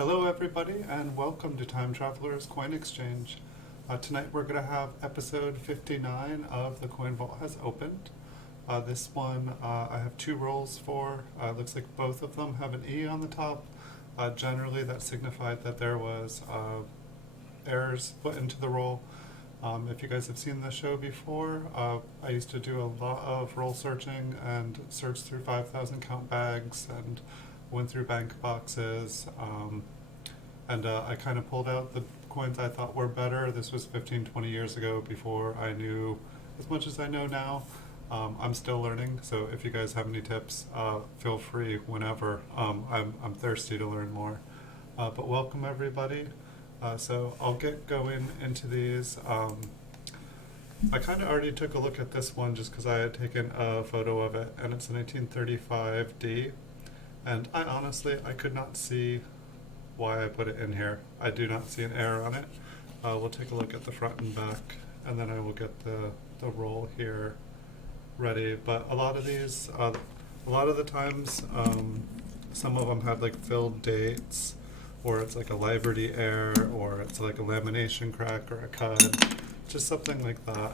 Hello everybody and welcome to Time Traveler's Coin Exchange. Tonight we're going to have episode 59 of The Coin Vault Has Opened. This one I have two rolls for. Looks like both of them have an E on the top. Generally that signified that there was errors put into the roll. If you guys have seen the show before, I used to do a lot of roll searching and searched through 5,000 count bags and went through bank boxes, and I kind of pulled out the coins I thought were better. This was 15, 20 years ago, before I knew as much as I know now. I'm still learning, so if you guys have any tips, feel free whenever. I'm thirsty to learn more. But welcome everybody. So I'll get going into these. I kind of already took a look at this one just because I had taken a photo of it, and it's a 1935D. And I could not see why I put it in here. I do not see an error on it. We'll take a look at the front and back, and then I will get the roll here ready. But a lot of these, a lot of the times, some of them have like filled dates, or it's like a Liberty error, or it's like a lamination crack or a cud, just something like that.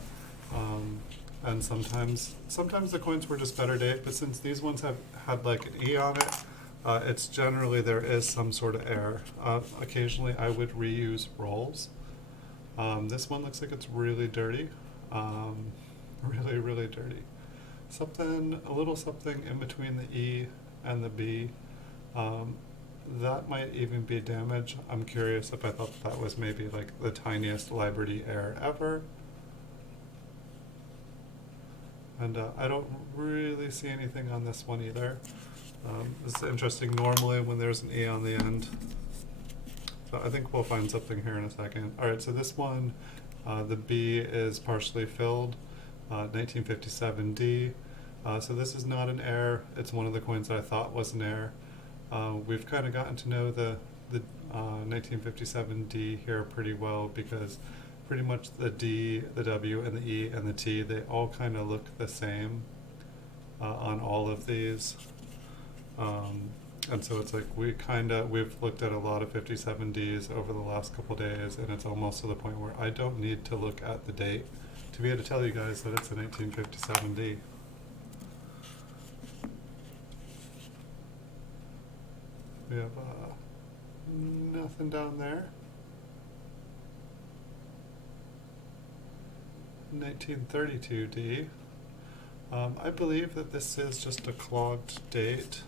And sometimes the coins were just better date, but since these ones have had like an E on it, it's generally there is some sort of error. Occasionally I would reuse rolls. This one looks like it's really dirty, really, really dirty. A little something in between the E and the B. That might even be damage. I'm curious if I thought that was maybe like the tiniest Liberty error ever. And I don't really see anything on this one either. This is interesting. Normally when there's an E on the end. So I think we'll find something here in a second. Alright, so this one, the B is partially filled, 1957D. So this is not an error. It's one of the coins that I thought was an error. We've kind of gotten to know the 1957D here pretty well, because pretty much the D, the W, and the E, and the T, they all kind of look the same on all of these. And so it's like we've looked at a lot of 57Ds over the last couple days, and it's almost to the point where I don't need to look at the date to be able to tell you guys that it's a 1957D. We have nothing down there. 1932D. I believe that this is just a clogged date.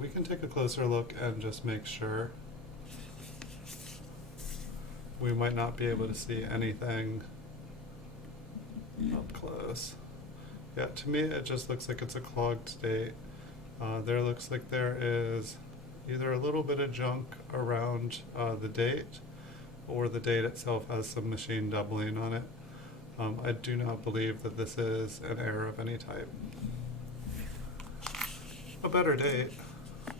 We can take a closer look and just make sure. We might not be able to see anything up close. Yeah, to me it just looks like it's a clogged date. There looks like there is either a little bit of junk around the date, or the date itself has some machine doubling on it. I do not believe that this is an error of any type. A better date.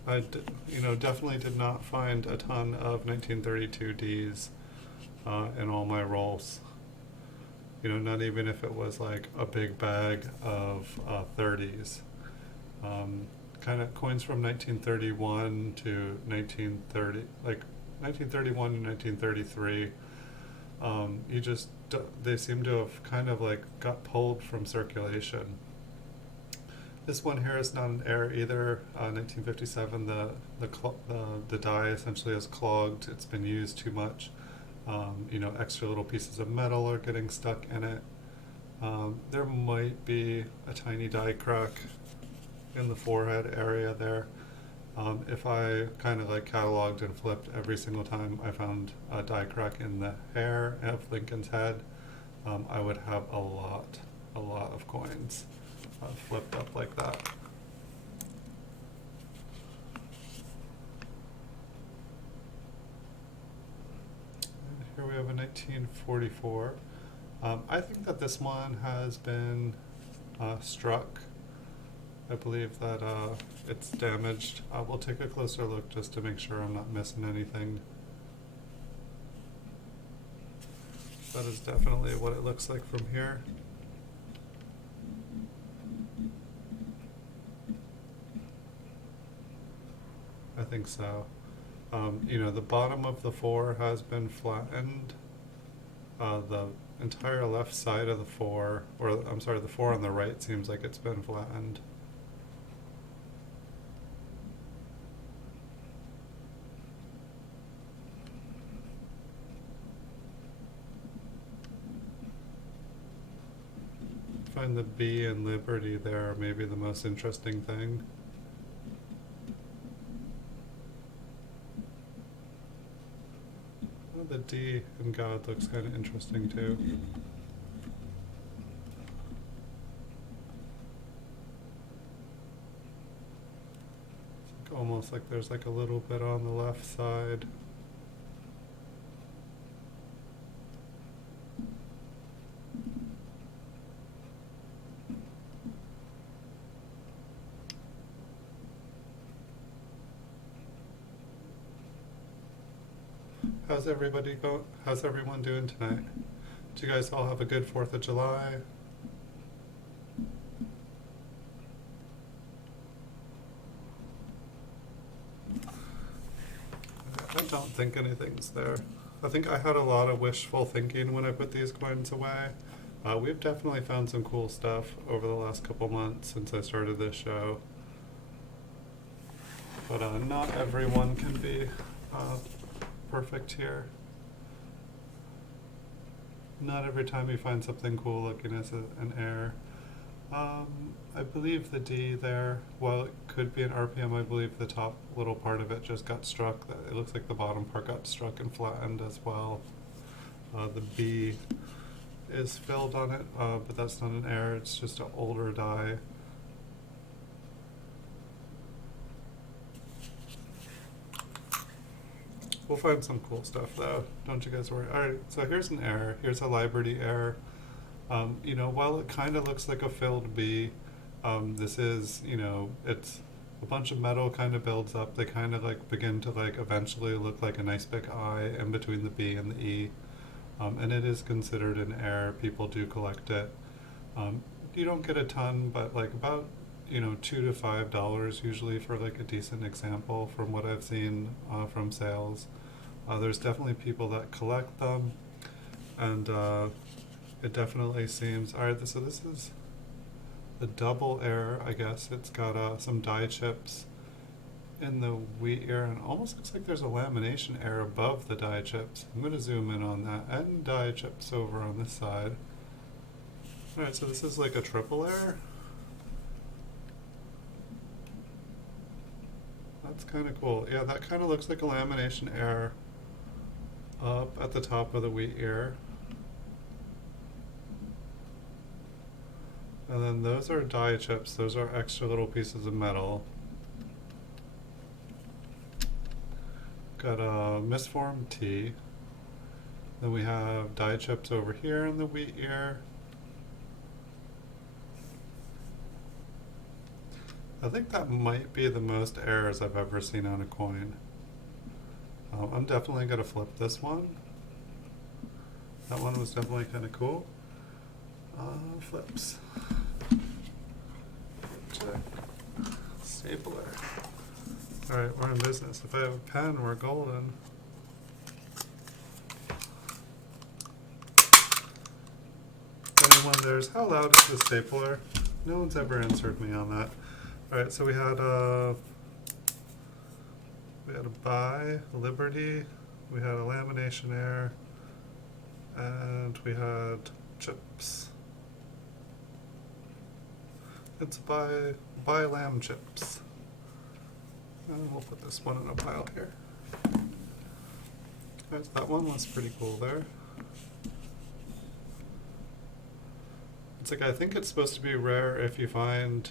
I definitely did not find a ton of 1932Ds in all my rolls. Not even if it was like a big bag of 30s. Kind of coins from 1931 to 1930, like 1931 to 1933. They seem to have kind of like got pulled from circulation. This one here is not an error either. 1957, the die essentially is clogged. It's been used too much. Extra little pieces of metal are getting stuck in it. There might be a tiny die crack in the forehead area there. If I kind of like cataloged and flipped every single time I found a die crack in the hair of Lincoln's head, I would have a lot of coins flipped up like that. And here we have a 1944. I think that this one has been struck. I believe that it's damaged. We'll take a closer look just to make sure I'm not missing anything. That is definitely what it looks like from here. I think so. The bottom of the 4 has been flattened. The entire left side of the 4, or I'm sorry, the 4 on the right seems like it's been flattened. I find the B and Liberty there maybe the most interesting thing. The D in God looks kind of interesting too. It's almost like there's like a little bit on the left side. How's everyone doing tonight? Do you guys all have a good 4th of July? I don't think anything's there. I think I had a lot of wishful thinking when I put these coins away. We've definitely found some cool stuff over the last couple months since I started this show. But not everyone can be perfect here. Not every time you find something cool looking as an error. I believe the D there, while it could be an RPM, I believe the top little part of it just got struck. It looks like the bottom part got struck and flattened as well. The B is filled on it, but that's not an error, it's just an older die. We'll find some cool stuff though, don't you guys worry. Alright, so here's an error. Here's a Liberty error. While it kind of looks like a filled B, this is, it's a bunch of metal kind of builds up. They kind of like begin to like eventually look like a nice big I in between the B and the E. And it is considered an error. People do collect it. You don't get a ton, but like about $2 to $5 usually for like a decent example from what I've seen from sales. There's definitely people that collect them, and it definitely seems, alright, so this is the double error, I guess. It's got some die chips in the wheat ear, and it almost looks like there's a lamination error above the die chips. I'm going to zoom in on that, and die chips over on this side. Alright, so this is like a triple error. That's kind of cool. Yeah, that kind of looks like a lamination error up at the top of the wheat ear. And then those are die chips. Those are extra little pieces of metal. Got a misformed T. Then we have die chips over here in the wheat ear. I think that might be the most errors I've ever seen on a coin. I'm definitely going to flip this one. That one was definitely kind of cool. Flips. Check. Stapler. Alright, we're in business. If I have a pen, we're golden. Anyone there's, how loud is the stapler? No one's ever answered me on that. Alright, so we had a buy, a Liberty, we had a lamination error, and we had chips. It's buy lamb chips. And we'll put this one in a pile here. Alright, so that one was pretty cool there. It's like, I think it's supposed to be rare if you find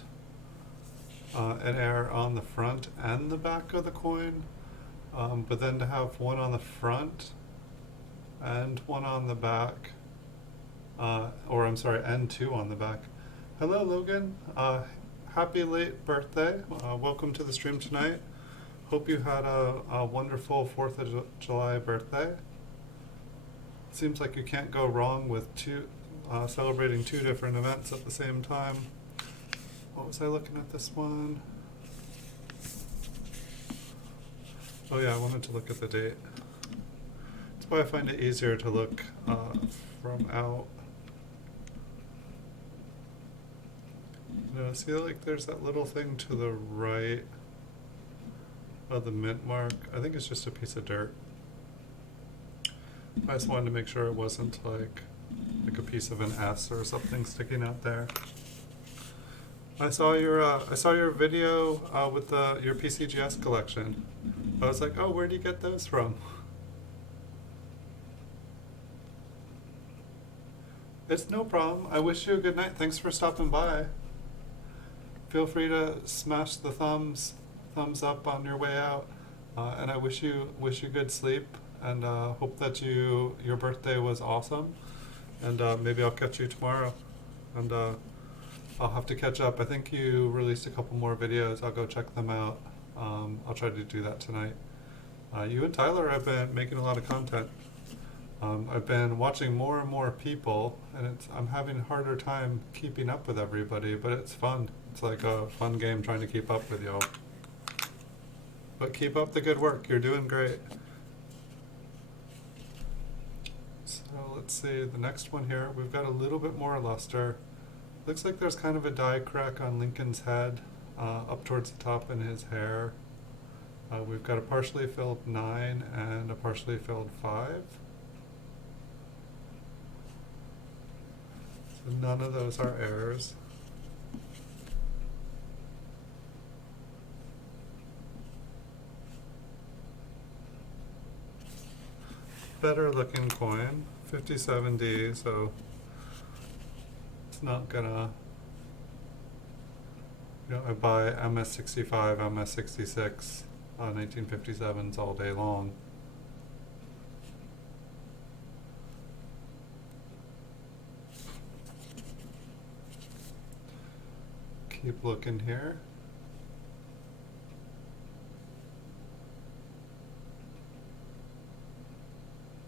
an error on the front and the back of the coin, but then to have one on the front and one on the back, and two on the back. Hello Logan, happy late birthday, welcome to the stream tonight. Hope you had a wonderful 4th of July birthday. Seems like you can't go wrong with celebrating two different events at the same time. What was I looking at this one? Oh yeah, I wanted to look at the date. That's why I find it easier to look from out. See, like there's that little thing to the right of the mint mark. I think it's just a piece of dirt. I just wanted to make sure it wasn't like a piece of an S or something sticking out there. I saw your video with your PCGS collection. I was like, oh, where do you get those from? It's no problem. I wish you a good night. Thanks for stopping by. Feel free to smash the thumbs up on your way out, and I wish you good sleep, and hope that your birthday was awesome, and maybe I'll catch you tomorrow, and I'll have to catch up. I think you released a couple more videos. I'll go check them out. I'll try to do that tonight. You and Tyler have been making a lot of content. I've been watching more and more people, and I'm having a harder time keeping up with everybody, but it's fun. It's like a fun game trying to keep up with y'all. But keep up the good work. You're doing great. So let's see, the next one here, we've got a little bit more luster. Looks like there's kind of a die crack on Lincoln's head, up towards the top in his hair. We've got a partially filled 9 and a partially filled 5. So none of those are errors. Better looking coin, 57D, so it's not gonna, I buy MS65, MS66, 1957s all day long. Keep looking here.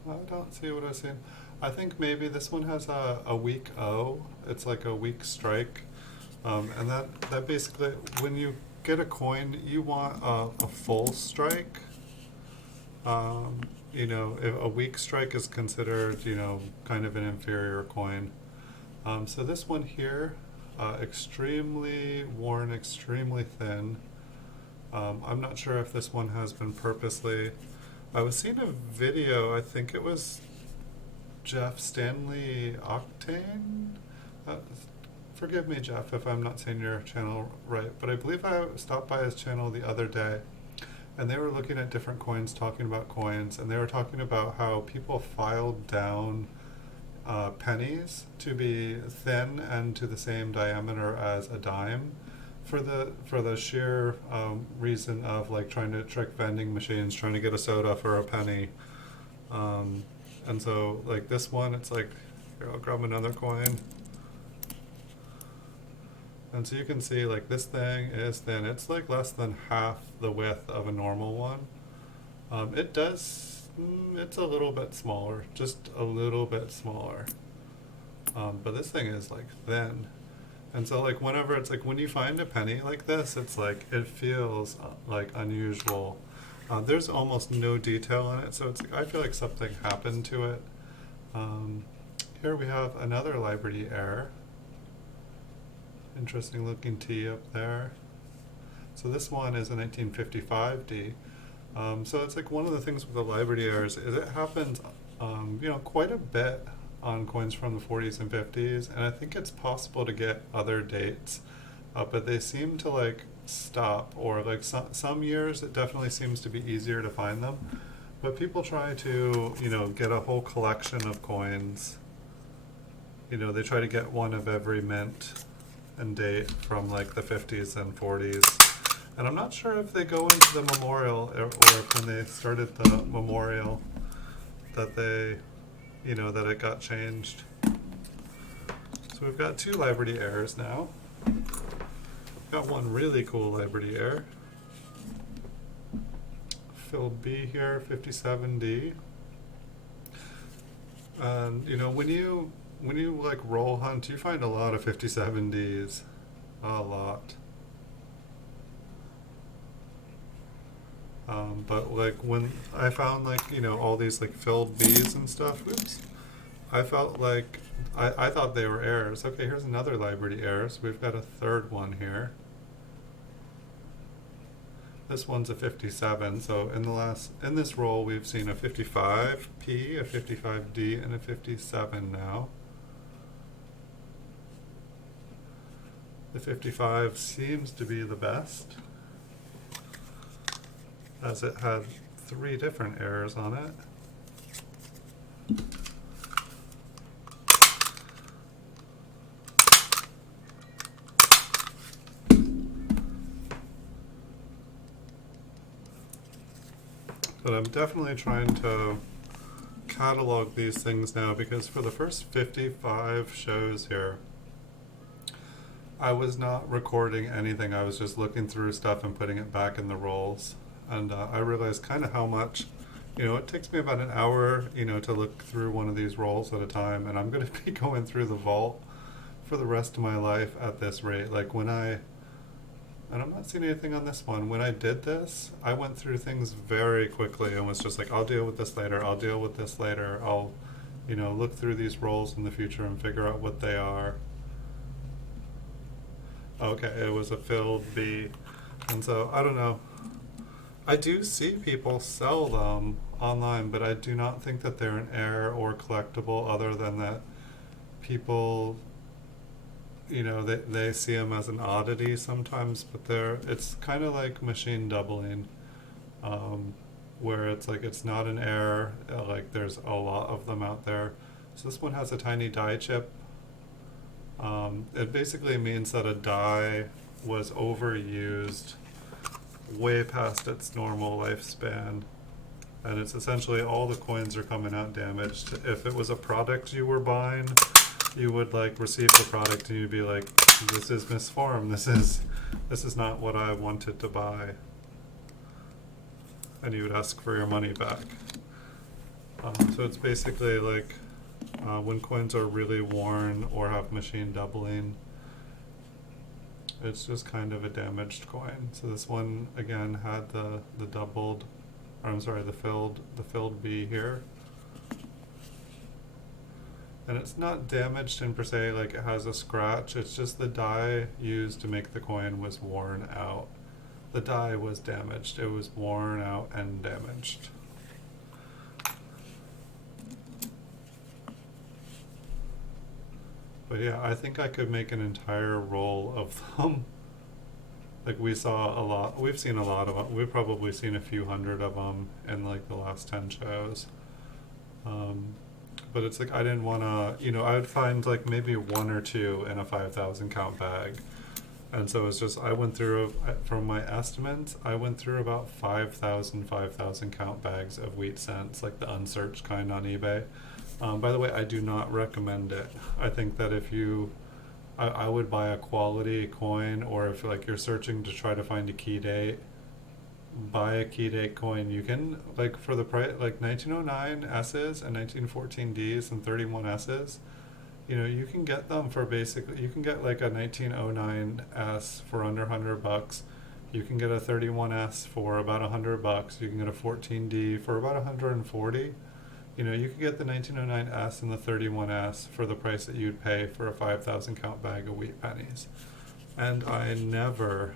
I don't see what I see. I think maybe this one has a weak O. It's like a weak strike. And that basically, when you get a coin, you want a full strike. If a weak strike is considered, kind of an inferior coin. So this one here, extremely worn, extremely thin. I'm not sure if this one has been purposely. I was seeing a video, I think it was Jeff Stanley Octane. Forgive me, Jeff, if I'm not saying your channel right, but I believe I stopped by his channel the other day, and they were looking at different coins, talking about coins, and they were talking about how people filed down pennies to be thin and to the same diameter as a dime, for the sheer reason of like trying to trick vending machines, trying to get a soda for a penny. And so like this one, it's like, here, I'll grab another coin. And so you can see like this thing is thin. It's like less than half the width of a normal one. It's a little bit smaller, just a little bit smaller. But this thing is like thin. And so like whenever it's like when you find a penny like this, it's like it feels like unusual. There's almost no detail on it, so it's like I feel like something happened to it. Here we have another Liberty error. Interesting looking T up there. So this one is a 1955D. So it's like one of the things with the Liberty errors is it happens, quite a bit on coins from the 40s and 50s, and I think it's possible to get other dates, but they seem to like stop, or like some years it definitely seems to be easier to find them, but people try to get a whole collection of coins. They try to get one of every mint and date from like the 50s and 40s, and I'm not sure if they go into the memorial or if when they started the memorial that they that it got changed. So we've got 2 Liberty errors now. Got one really cool Liberty error. Filled B here, 57D. And when you like roll hunt, you find a lot of 57Ds. A lot. But like when I found like, all these like filled Bs and stuff, oops, I felt like I thought they were errors. Okay, here's another library error. So we've got a third one here. This one's a 57. So in this roll we've seen a 55P, a 55D, and a 57 now. The 55 seems to be the best, as it had 3 different errors on it. But I'm definitely trying to catalog these things now, because for the first 55 shows here, I was not recording anything. I was just looking through stuff and putting it back in the rolls. And I realized kind of how much, it takes me about an hour, to look through one of these rolls at a time. And I'm going to be going through the vault for the rest of my life at this rate. Like and I'm not seeing anything on this one. When I did this, I went through things very quickly and was just like, I'll deal with this later, I'll deal with this later. I'll, look through these rolls in the future and figure out what they are. Okay, it was a filled B. And so, I don't know. I do see people sell them online, but I do not think that they're an error or collectible, other than that people, they see them as an oddity sometimes, but it's kind of like machine doubling, where it's like it's not an error, like there's a lot of them out there. So this one has a tiny die chip. It basically means that a die was overused way past its normal lifespan, and it's essentially all the coins are coming out damaged. If it was a product you were buying, you would like receive the product and you'd be like, this is misformed, this is not what I wanted to buy, and you would ask for your money back. So it's basically like when coins are really worn or have machine doubling, it's just kind of a damaged coin. So this one again had the doubled, or I'm sorry, the filled B here. And it's not damaged in per se, like it has a scratch, it's just the die used to make the coin was worn out. The die was damaged, it was worn out and damaged. But yeah, I think I could make an entire roll of them. Like we've seen a lot of them. We've probably seen a few hundred of them in like the last 10 shows. But it's like I didn't want to, I would find like maybe 1 or 2 in a 5,000 count bag. And so it's just, I went through, from my estimates, I went through about 5,000 count bags of wheat cents, like the unsearched kind on eBay. By the way, I do not recommend it. I think that if I would buy a quality coin, or if like you're searching to try to find a key date, buy a key date coin. You can, like for the price, like 1909 S's and 1914 D's and 31 S's, you can get them for basically, you can get like a 1909 S for under $100. You can get a 31 S for about $100. You can get a 14 D for about 140. You can get the 1909 S and the 31 S for the price that you'd pay for a 5,000 count bag of wheat pennies. And I never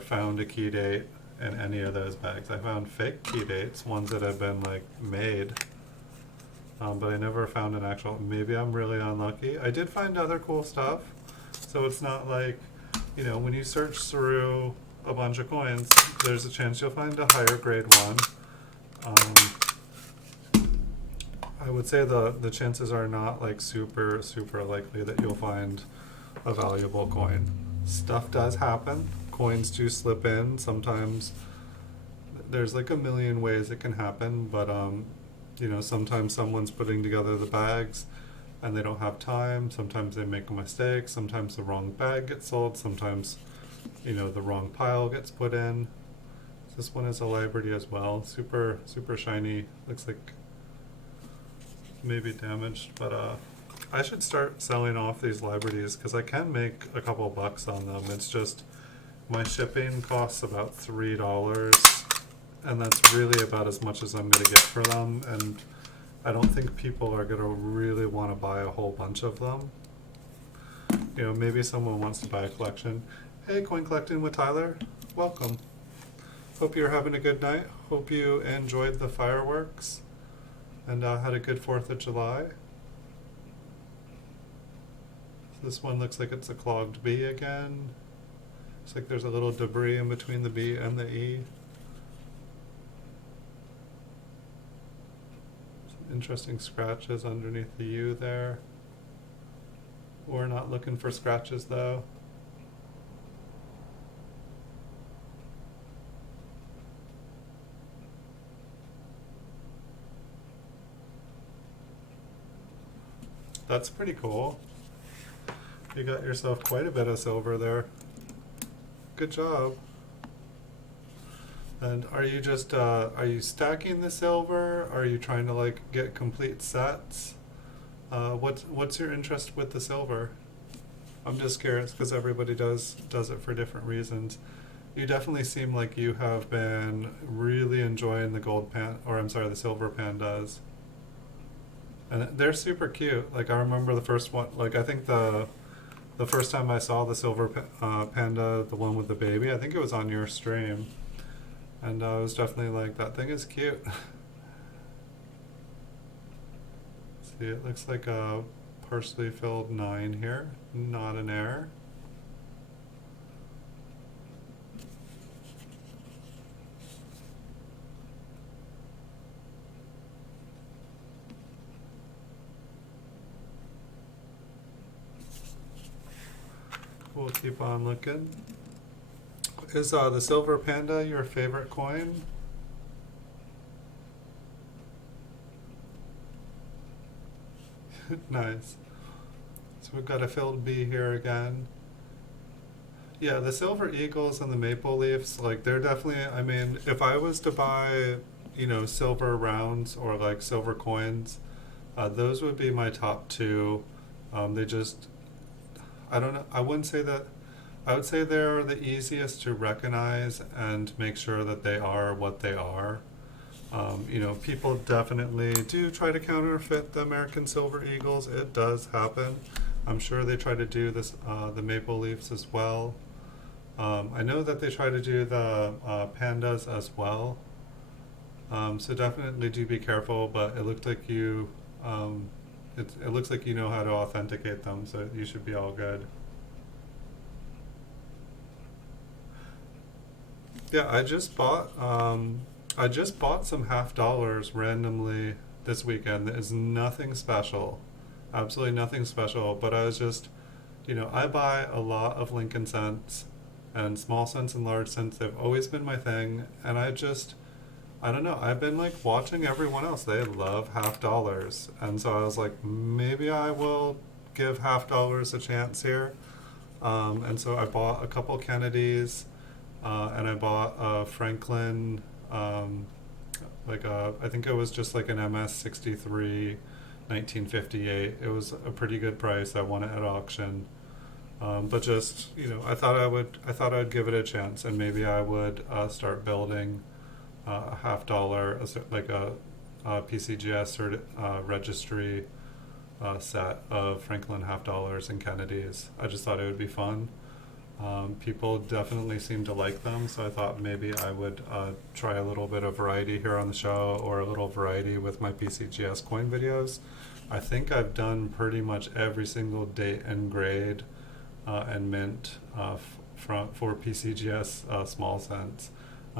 found a key date in any of those bags. I found fake key dates, ones that have been like made, but I never found an actual. Maybe I'm really unlucky. I did find other cool stuff, so it's not like, when you search through a bunch of coins, there's a chance you'll find a higher grade one. I would say the chances are not like super likely that you'll find a valuable coin. Stuff does happen. Coins do slip in. Sometimes there's like a million ways it can happen, but sometimes someone's putting together the bags and they don't have time. Sometimes they make a mistake. Sometimes the wrong bag gets sold. Sometimes, the wrong pile gets put in. This one is a library as well. Super shiny. Looks like maybe damaged, but I should start selling off these libraries because I can make a couple bucks on them. It's just My shipping costs about $3, and that's really about as much as I'm going to get for them, and I don't think people are going to really want to buy a whole bunch of them. You know, maybe someone wants to buy a collection. Hey, Coin Collecting with Tyler, welcome. Hope you're having a good night. Hope you enjoyed the fireworks and had a good 4th of July. This one looks like it's a clogged B again. Looks like there's a little debris in between the B and the E. Some interesting scratches underneath the U there. We're not looking for scratches though. That's pretty cool. You got yourself quite a bit of silver there. Good job. And are you just, are you stacking the silver? Are you trying to like get complete sets? What's your interest with the silver? I'm just curious because everybody does it for different reasons. You definitely seem like you have been really enjoying the the silver pandas. And they're super cute. Like I remember the first one, like I think the first time I saw the silver panda, the one with the baby, I think it was on your stream. And I was definitely like, that thing is cute. See, it looks like a partially filled 9 here, not an error. We'll keep on looking. Is the silver panda your favorite coin? Nice. So we've got a filled B here again. Yeah, the silver eagles and the maple leafs, like they're definitely, I mean, if I was to buy, you know, silver rounds or like silver coins, those would be my top two. They just, I don't know, I wouldn't say that, I would say they're the easiest to recognize and make sure that they are what they are. You know, people definitely do try to counterfeit the American Silver Eagles. It does happen. I'm sure they try to do this, the maple leafs as well. I know that they try to do the pandas as well. So definitely do be careful, but it looked like you, it looks like you know how to authenticate them, so you should be all good. Yeah, I just bought some $50 randomly this weekend. That is nothing special, absolutely nothing special. But I was just, you know, I buy a lot of Lincoln cents, and small cents and large cents. They've always been my thing, and I don't know. I've been like watching everyone else. They love $50, and so I was like, maybe I will give $50 a chance here. And so I bought a couple Kennedys, and I bought a Franklin, I think it was just like an MS-63, 1958. It was a pretty good price. I won it at auction. But just, you know, I thought I'd give it a chance, and maybe I would start building a $50, like a PCGS registry set of Franklin $50 and Kennedys. I just thought it would be fun. People definitely seem to like them, so I thought maybe I would try a little bit of variety here on the show, or a little variety with my PCGS coin videos. I think I've done pretty much every single date and grade and mint for PCGS small cents.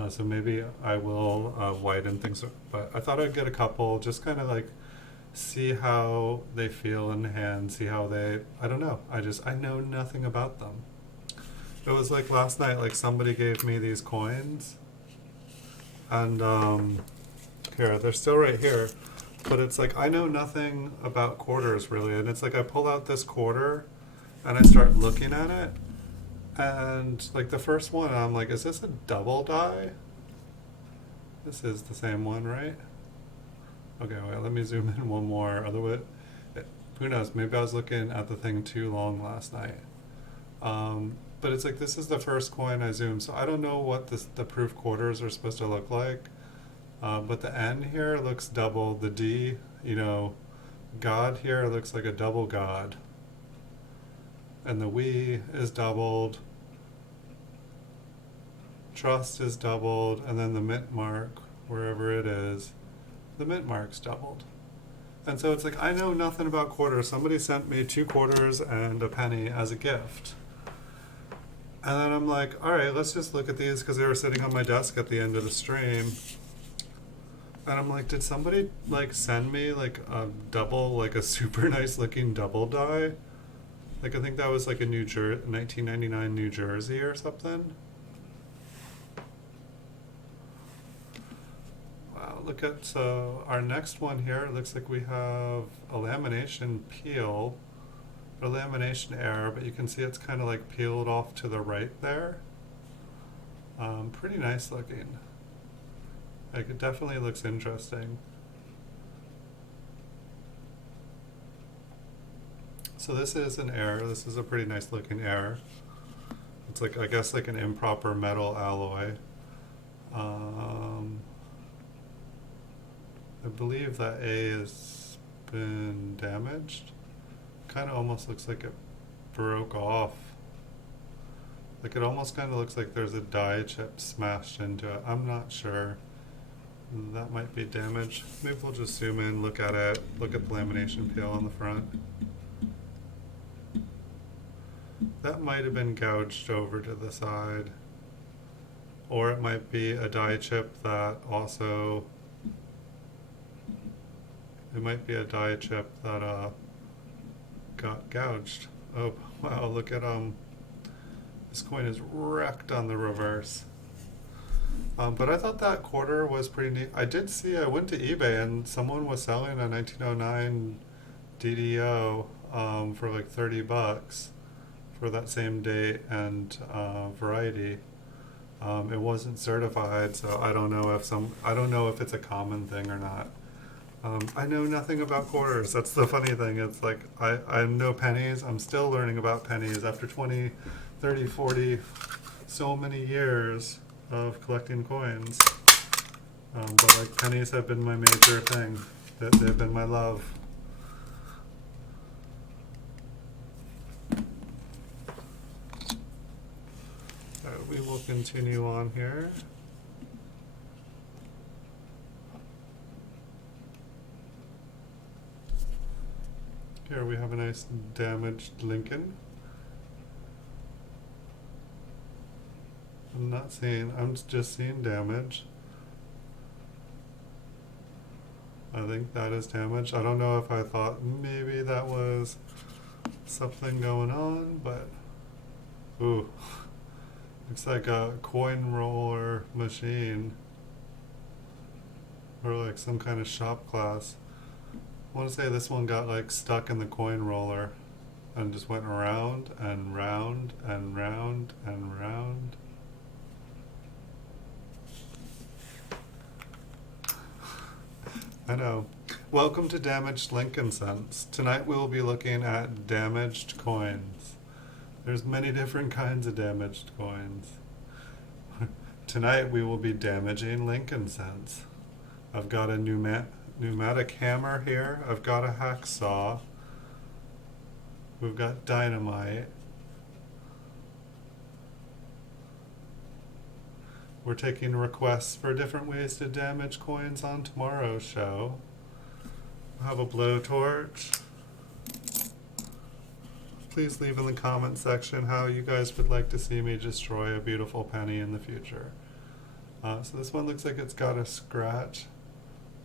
So maybe I will widen things up. But I thought I'd get a couple, just kind of like see how they feel in the hand, see how they, I don't know. I know nothing about them. It was like last night, like somebody gave me these coins, and here, they're still right here, but it's like I know nothing about quarters really, and it's like I pull out this quarter and I start looking at it, and like the first one, I'm like, is this a double die? This is the same one, right? Okay, wait, let me zoom in one more, otherwise, who knows, maybe I was looking at the thing too long last night. but it's like this is the first coin I zoomed, so I don't know what the proof quarters are supposed to look like. But the N here looks double. The D, God here looks like a double God. And the we is doubled. Trust is doubled. And then the mint mark, wherever it is, the mint mark's doubled. And so it's like, I know nothing about quarters. Somebody sent me 2 quarters and a penny as a gift. And then I'm like, all right, let's just look at these because they were sitting on my desk at the end of the stream. And I'm like, did somebody send me a double, a super nice looking double die? I think that was a 1999 New Jersey or something. Wow, look at our next one here. It looks like we have a lamination peel, a lamination error, but you can see it's kind of peeled off to the right there. Pretty nice looking. It definitely looks interesting. So this is an error. This is a pretty nice looking error. It's I guess an improper metal alloy. I believe that A has been damaged. Kind of almost looks like it broke off. It almost kind of looks like there's a die chip smashed into it. I'm not sure. That might be damage. Maybe we'll just zoom in, look at it, look at the lamination peel on the front. That might have been gouged over to the side. Or it might be a die chip that also... It might be a die chip that got gouged. Oh, wow, look at this coin is wrecked on the reverse. But I thought that quarter was pretty neat. I went to eBay and someone was selling a 1909 DDO for $30 for that same date and variety. It wasn't certified, so I don't know if it's a common thing or not. I know nothing about quarters. That's the funny thing. It's I know pennies. I'm still learning about pennies after 20, 30, 40, so many years of collecting coins. But pennies have been my major thing. They've been my love. We will continue on here. Here we have a nice damaged Lincoln. I'm just seeing damage. I think that is damage. I don't know if I thought maybe that was something going on, but ooh, looks like a coin roller machine or some kind of shop class. I want to say this one got stuck in the coin roller and just went round and round and round and round. I know. Welcome to Damaged Lincoln Cents. Tonight we will be looking at damaged coins. There's many different kinds of damaged coins. Tonight we will be damaging Lincoln Cents. I've got a pneumatic hammer here. I've got a hacksaw. We've got dynamite. We're taking requests for different ways to damage coins on tomorrow's show. We'll have a blowtorch. Please leave in the comment section how you guys would like to see me destroy a beautiful penny in the future. So this one looks like it's got a scratch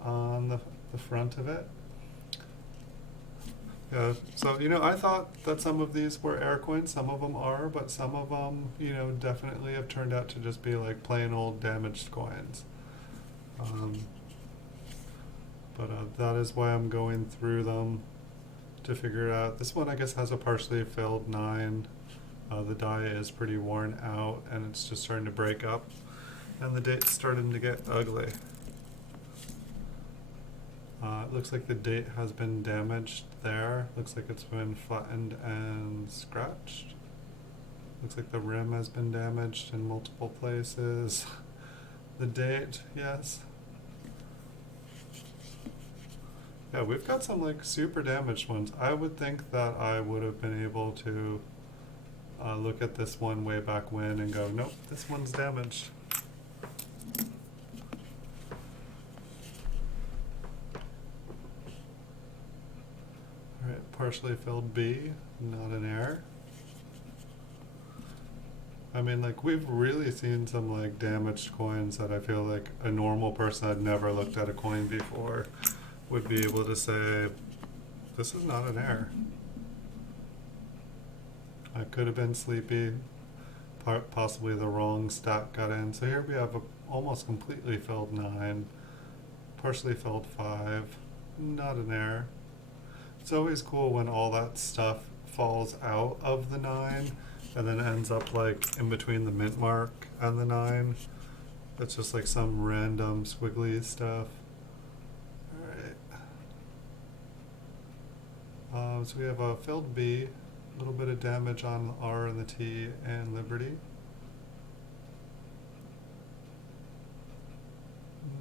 on the front of it. Yeah, so I thought that some of these were air coins, some of them are, but some of them, definitely have turned out to just be plain old damaged coins. But that is why I'm going through them to figure it out. This one I guess has a partially filled 9. The die is pretty worn out and it's just starting to break up and the date's starting to get ugly. It looks like the date has been damaged there. Looks like it's been flattened and scratched. Looks like the rim has been damaged in multiple places. The date, yes. Yeah, we've got some like super damaged ones. I would think that I would have been able to look at this one way back when and go, nope, this one's damaged. Alright, partially filled B, not an error. I mean, like, we've really seen some like damaged coins that I feel like a normal person had never looked at a coin before would be able to say, this is not an error. I could have been sleepy, possibly the wrong stack got in. So here we have a almost completely filled 9, partially filled 5, not an error. It's always cool when all that stuff falls out of the 9 and then ends up like in between the mint mark and the 9. It's just like some random squiggly stuff. Alright. So we have a filled B, a little bit of damage on the R and the T and Liberty.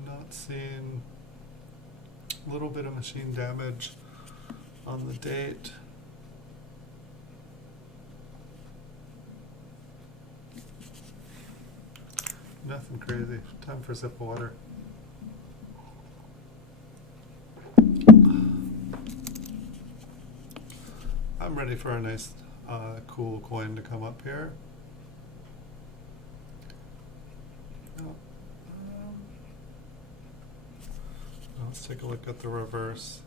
Not seeing a little bit of machine damage on the date. Nothing crazy. Time for a sip of water. I'm ready for a nice cool coin to come up here. Let's take a look at the reverse.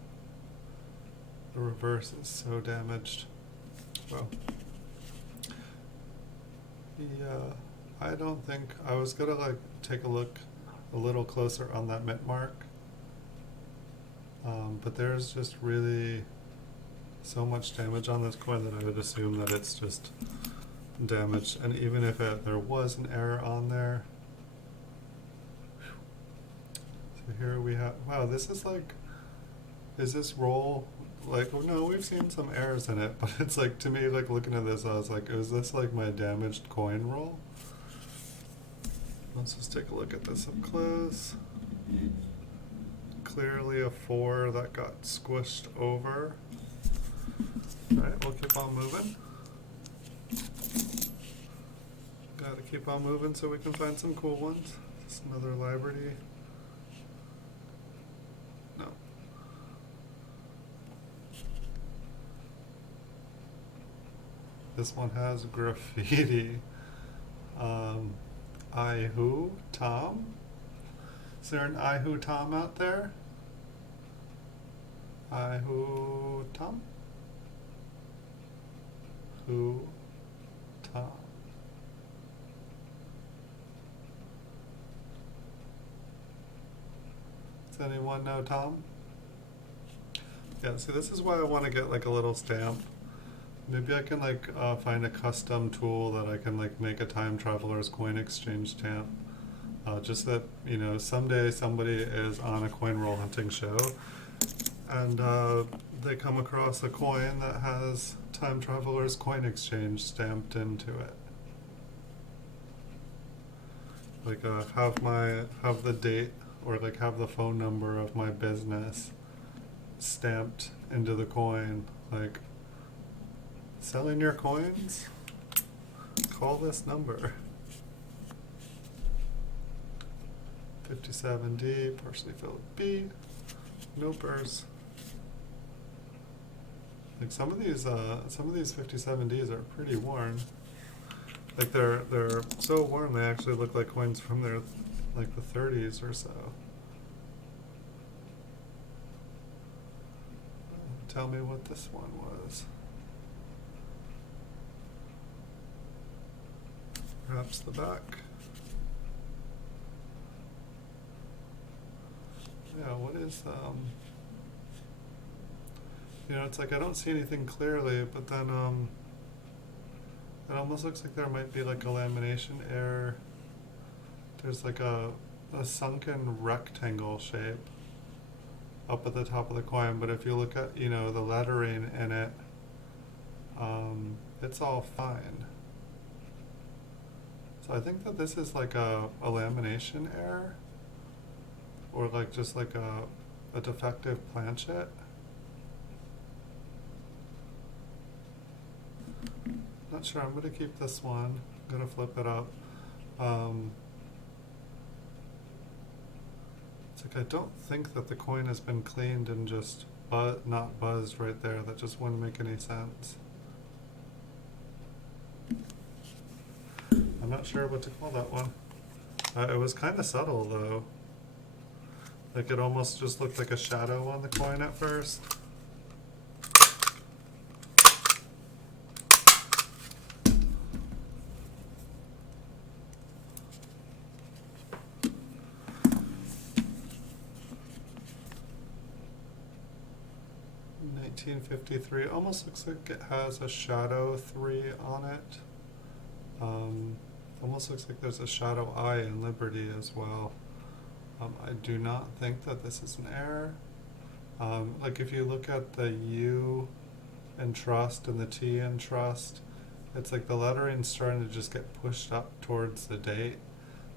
The reverse is so damaged. Well, I don't think I was gonna like take a look a little closer on that mint mark, but there's just really so much damage on this coin that I would assume that it's just damaged. And even if there was an error on there, so here we have, wow, this is like, is this roll like, well, no, we've seen some errors in it, but it's like, to me, like looking at this, I was like, is this like my damaged coin roll? Let's just take a look at this up close. Clearly a 4 that got squished over. Alright, we'll keep on moving. Gotta keep on moving so we can find some cool ones. Just another Liberty. No. This one has graffiti. I who? Tom? Is there an I who Tom out there? I who Tom? Who Tom? Does anyone know Tom? Yeah, see, this is why I want to get like a little stamp. Maybe I can like find a custom tool that I can like make a time traveler's coin exchange stamp. Just that, you know, someday somebody is on a coin roll hunting show and they come across a coin that has time traveler's coin exchange stamped into it. Like have the date or like have the phone number of my business stamped into the coin, like, selling your coins? Call this number. 57D, partially filled B, nopers. Like some of these 57Ds are pretty worn. Like they're so worn they actually look like coins from their like the 30s or so. Tell me what this one was. Perhaps the back. Yeah, what is, you know, it's like I don't see anything clearly, but then, it almost looks like there might be like a lamination error. There's like a sunken rectangle shape up at the top of the coin, but if you look at, you know, the lettering in it, it's all fine. So I think that this is like a lamination error, or like just like a defective planchet. Not sure, I'm gonna keep this one, I'm gonna flip it up. It's like I don't think that the coin has been cleaned and just not buzzed right there. That just wouldn't make any sense. I'm not sure what to call that one. It was kind of subtle though. Like it almost just looked like a shadow on the coin at first. $19.53, almost looks like it has a shadow 3 on it. Almost looks like there's a shadow I in Liberty as well. I do not think that this is an error. Like if you look at the U in trust and the T in trust, it's like the lettering's starting to just get pushed up towards the date.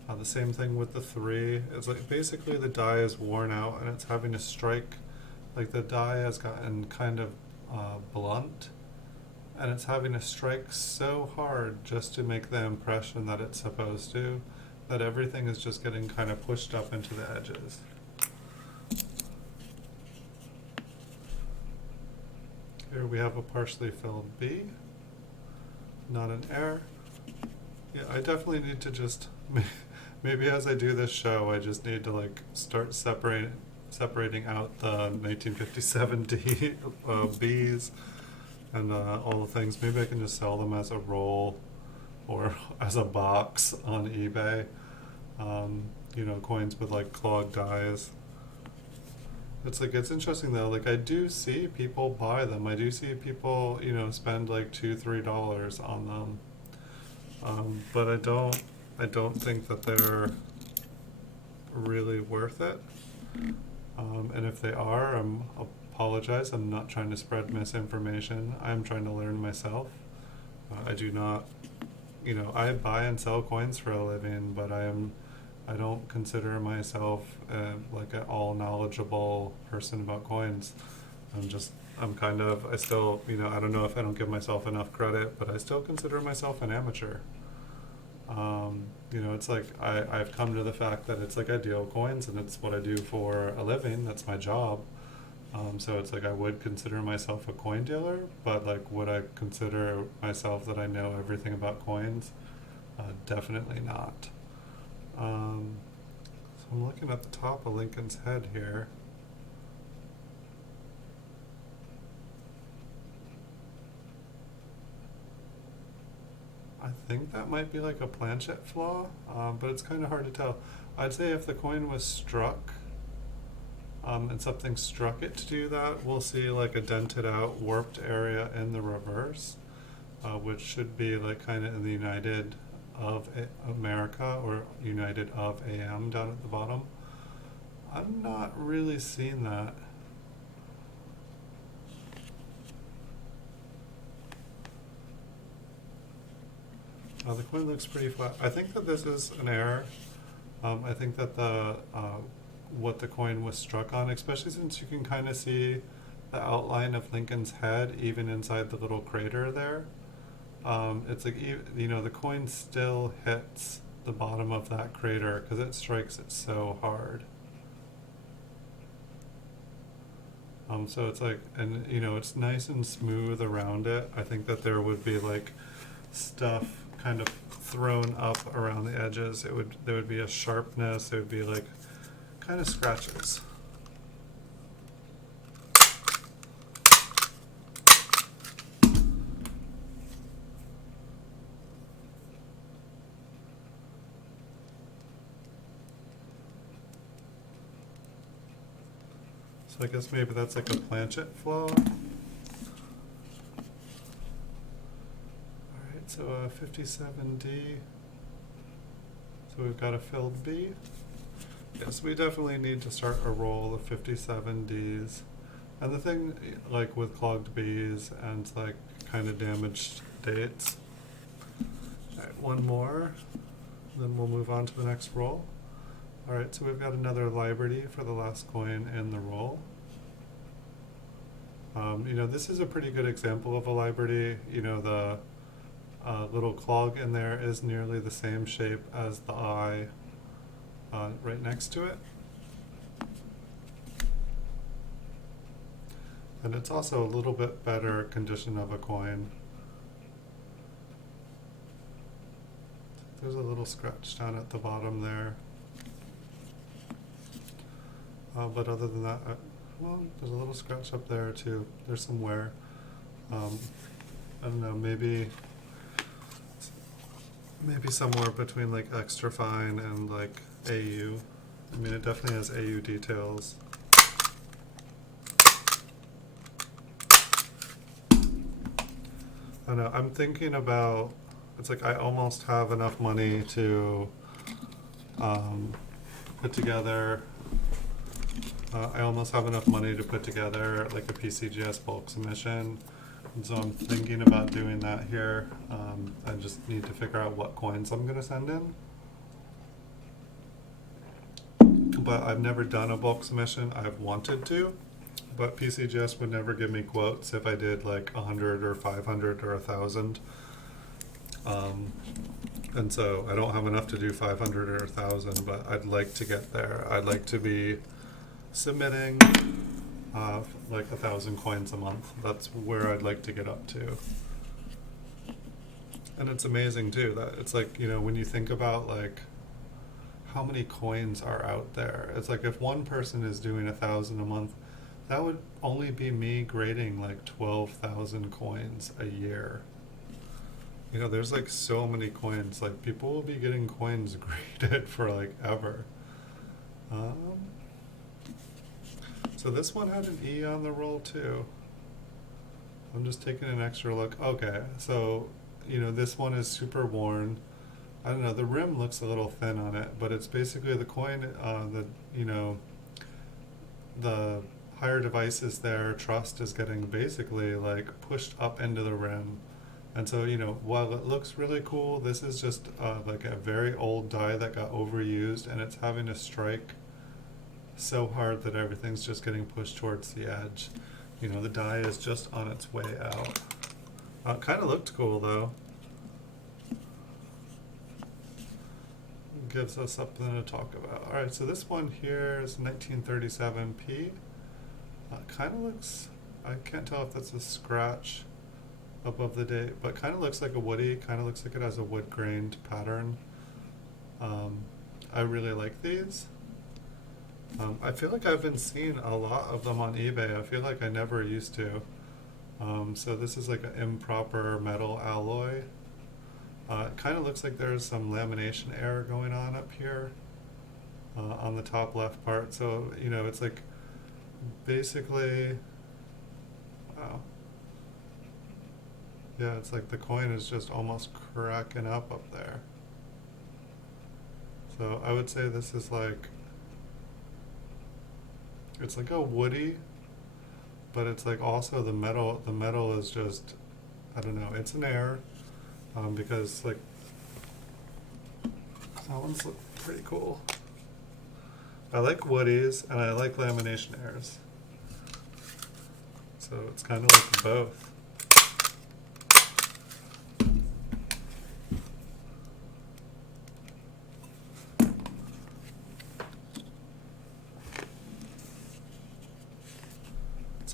The same thing with the 3. It's like basically the die is worn out and it's having to strike, like the die has gotten kind of blunt, and it's having to strike so hard just to make the impression that it's supposed to, that everything is just getting kind of pushed up into the edges. Here we have a partially filled B, not an error. Yeah, I definitely need to just, maybe as I do this show, I just need to like start separating out the 1957 D Bs and all the things. Maybe I can just sell them as a roll or as a box on eBay. You know, coins with like clogged dies. It's like, it's interesting though, like I do see people buy them. I do see people, you know, spend like $2-3 on them. But I don't think that they're really worth it. And if they are, apologize. I'm not trying to spread misinformation. I'm trying to learn myself. I do not, you know, I buy and sell coins for a living, but I don't consider myself like an all knowledgeable person about coins. I still, you know, I don't know if I don't give myself enough credit, but I still consider myself an amateur. You know, it's like I've come to the fact that it's like I deal coins and it's what I do for a living. That's my job. So it's like I would consider myself a coin dealer, but like would I consider myself that I know everything about coins? Definitely not. So I'm looking at the top of Lincoln's head here. I think that might be like a planchet flaw, but it's kind of hard to tell. I'd say if the coin was struck, and something struck it to do that, we'll see like a dented out, warped area in the reverse, which should be like kind of in the United of America or United of AM down at the bottom. I'm not really seeing that. The coin looks pretty flat. I think that this is an error. I think that the what the coin was struck on, especially since you can kind of see the outline of Lincoln's head even inside the little crater there. It's like, you know, the coin still hits the bottom of that crater because it strikes it so hard. So it's like, and you know, it's nice and smooth around it. I think that there would be like stuff kind of thrown up around the edges. There would be a sharpness. There would be like kind of scratches. So I guess maybe that's like a planchet flaw. So 57D, so we've got a filled B. Yes, we definitely need to start a roll of 57Ds. And the thing, like with clogged Bs and like kind of damaged dates. Alright, one more. Then we'll move on to the next roll. Alright, so we've got another Liberty for the last coin in the roll. This is a pretty good example of a Liberty. The little clog in there is nearly the same shape as the eye right next to it. And it's also a little bit better condition of a coin. There's a little scratch down at the bottom there. But other than that, there's a little scratch up there too. There's some wear. I don't know, maybe somewhere between like extra fine and like AU. I mean, it definitely has AU details. I don't know, I'm thinking about, it's like I almost have enough money to put together, like a PCGS bulk submission. And so I'm thinking about doing that here. I just need to figure out what coins I'm going to send in. But I've never done a bulk submission. I've wanted to, but PCGS would never give me quotes if I did like 100 or 500 or 1,000. And so I don't have enough to do 500 or 1,000, but I'd like to get there. I'd like to be submitting like 1,000 coins a month. That's where I'd like to get up to. And it's amazing too that it's like, when you think about like how many coins are out there, it's like if one person is doing 1,000 a month, that would only be me grading like 12,000 coins a year. There's like so many coins, like people will be getting coins graded for like ever. So this one had an E on the roll too. I'm just taking an extra look. Okay, so this one is super worn. I don't know, the rim looks a little thin on it, but it's basically the coin, the higher devices there, trust is getting basically like pushed up into the rim. And so, while it looks really cool, this is just like a very old die that got overused, and it's having to strike so hard that everything's just getting pushed towards the edge. The die is just on its way out. It kind of looked cool though. Gives us something to talk about. Alright, so this one here is 1937p. Kind of looks, I can't tell if that's a scratch above the date, but kind of looks like a woody, kind of looks like it has a wood grained pattern. I really like these. I feel like I've been seeing a lot of them on eBay. I feel like I never used to. So this is like an improper metal alloy. It kind of looks like there's some lamination error going on up here on the top left part. So, it's like basically, wow. Yeah, it's like the coin is just almost cracking up there. So I would say this is like, it's like a woody, but it's like also the metal is just, I don't know, it's an error, because like, that one's look pretty cool. I like woodies and I like lamination errors. So it's kind of like both.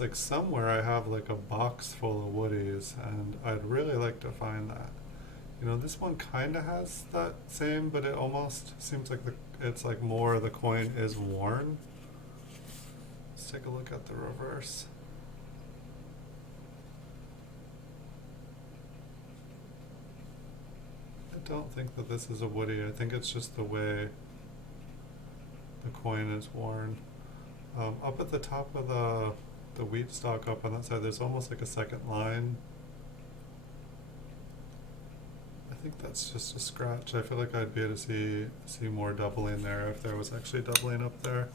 Like somewhere I have like a box full of woodies, and I'd really like to find that. This one kind of has that same, but it almost seems like it's like more the coin is worn. Let's take a look at the reverse. I don't think that this is a woody. I think it's just the way the coin is worn. Up at the top of the wheat stalk up on that side, there's almost like a second line. I think that's just a scratch. I feel like I'd be able to see more doubling there if there was actually doubling up there.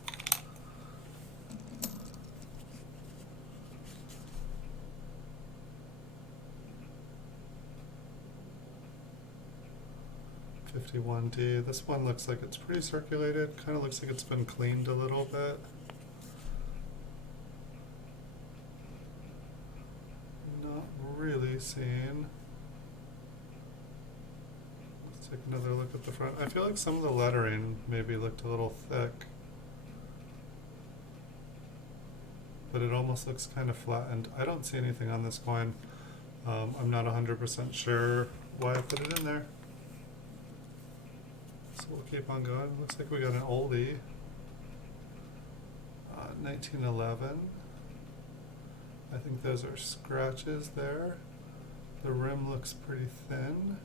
51D. This one looks like it's pretty circulated. Kind of looks like it's been cleaned a little bit. Not really seeing. Let's take another look at the front. I feel like some of the lettering maybe looked a little thick, but it almost looks kind of flattened. I don't see anything on this coin. I'm not 100% sure why I put it in there. So we'll keep on going. Looks like we got an oldie. 1911. I think those are scratches there. The rim looks pretty thin.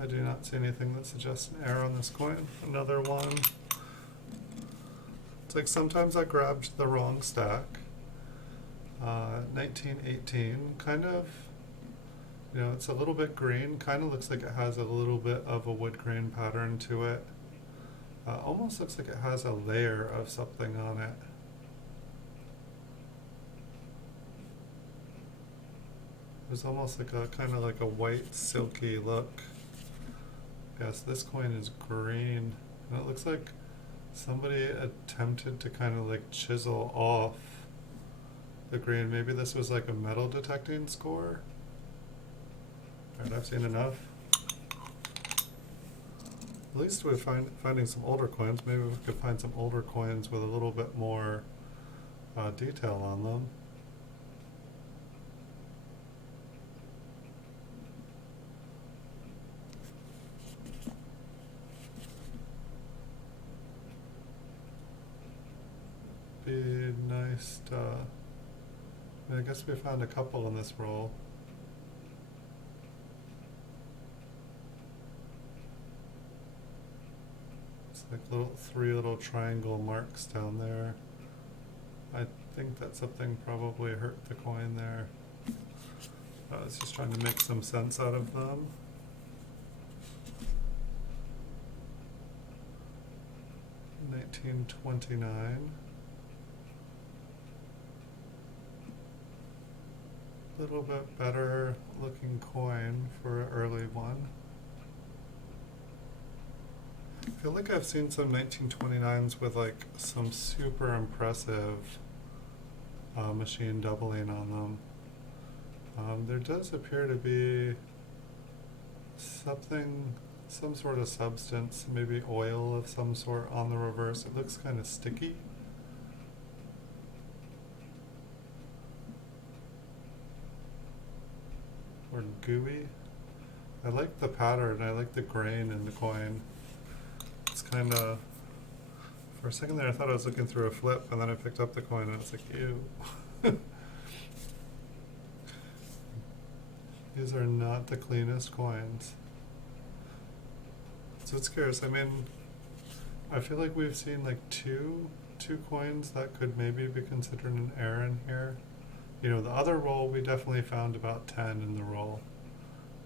I do not see anything that suggests an error on this coin. Another one. It's like sometimes I grabbed the wrong stack. 1918, kind of, you know, it's a little bit green, kind of looks like it has a little bit of a wood grain pattern to it. Almost looks like it has a layer of something on it. There's almost like a kind of like a white silky look. Yes, this coin is green, and it looks like somebody attempted to kind of like chisel off the green. Maybe this was like a metal detecting score. Alright, I've seen enough. At least we're finding some older coins. Maybe we could find some older coins with a little bit more detail on them. Be nice to, I guess we found a couple in this roll. It's like three little triangle marks down there. I think that something probably hurt the coin there. I was just trying to make some sense out of them. $19.29. Little bit better looking coin for an early one. I feel like I've seen some 1929s with like some super impressive machine doubling on them. There does appear to be something, some sort of substance, maybe oil of some sort on the reverse. It looks kind of sticky. Or gooey. I like the pattern, I like the grain in the coin. It's kind of, for a second there I thought I was looking through a flip, and then I picked up the coin and it's like, ew. These are not the cleanest coins. So it's curious, I mean, I feel like we've seen like two coins that could maybe be considered an error in here. You know, the other roll, we definitely found about 10 in the roll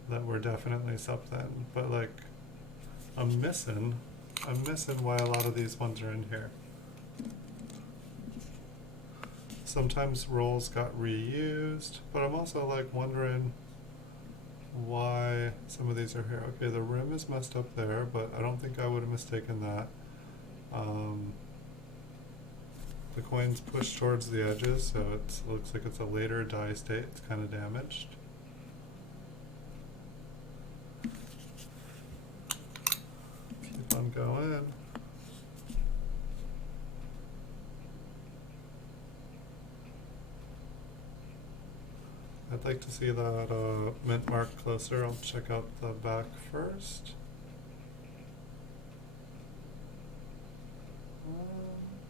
that were definitely something, but like, I'm missing why a lot of these ones are in here. Sometimes rolls got reused, but I'm also like wondering why some of these are here. Okay, the rim is messed up there, but I don't think I would have mistaken that. The coin's pushed towards the edges, so it looks like it's a later die state. It's kind of damaged. Keep on going. I'd like to see that mint mark closer. I'll check out the back first.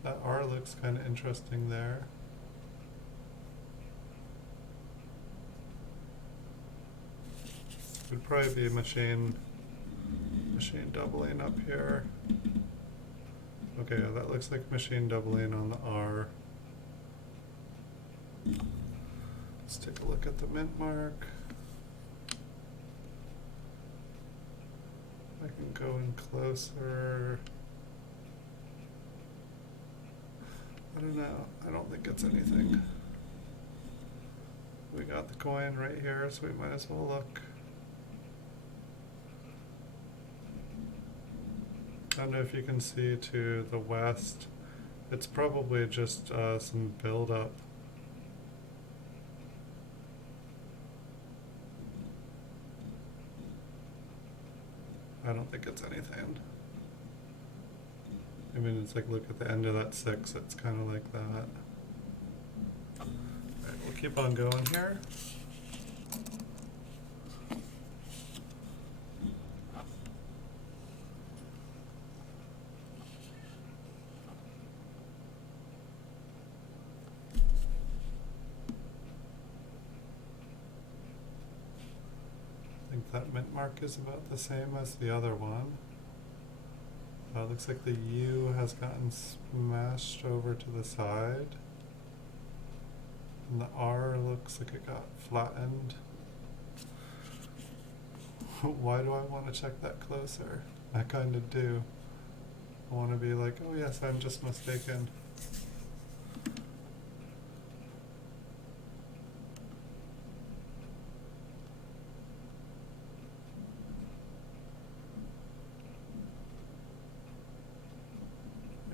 That R looks kind of interesting there. Would probably be machine doubling up here. Okay, yeah, that looks like machine doubling on the R. Let's take a look at the mint mark. I can go in closer. I don't know. I don't think it's anything. we got the coin right here, so we might as well look. I don't know if you can see to the west. It's probably just some buildup. I don't think it's anything. I mean, it's like, look at the end of that 6, it's kind of like that. Alright, we'll keep on going here. I think that mint mark is about the same as the other one. Looks like the U has gotten smashed over to the side. And the R looks like it got flattened. Why do I want to check that closer? I kind of do. I want to be like, oh yes, I'm just mistaken.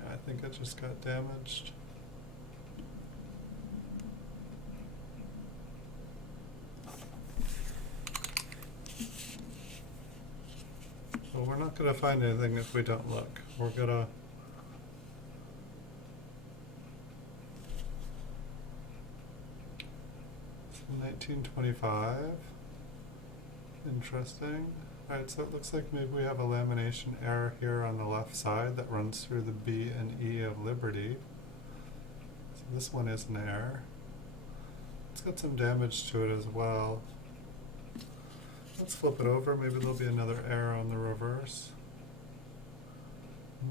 I think it just got damaged. So we're not going to find anything if we don't look. We're going to... It's 1925. Interesting. Alright, so it looks like maybe we have a lamination error here on the left side that runs through the B and E of Liberty. So this one is an error. It's got some damage to it as well. Let's flip it over, maybe there'll be another error on the reverse.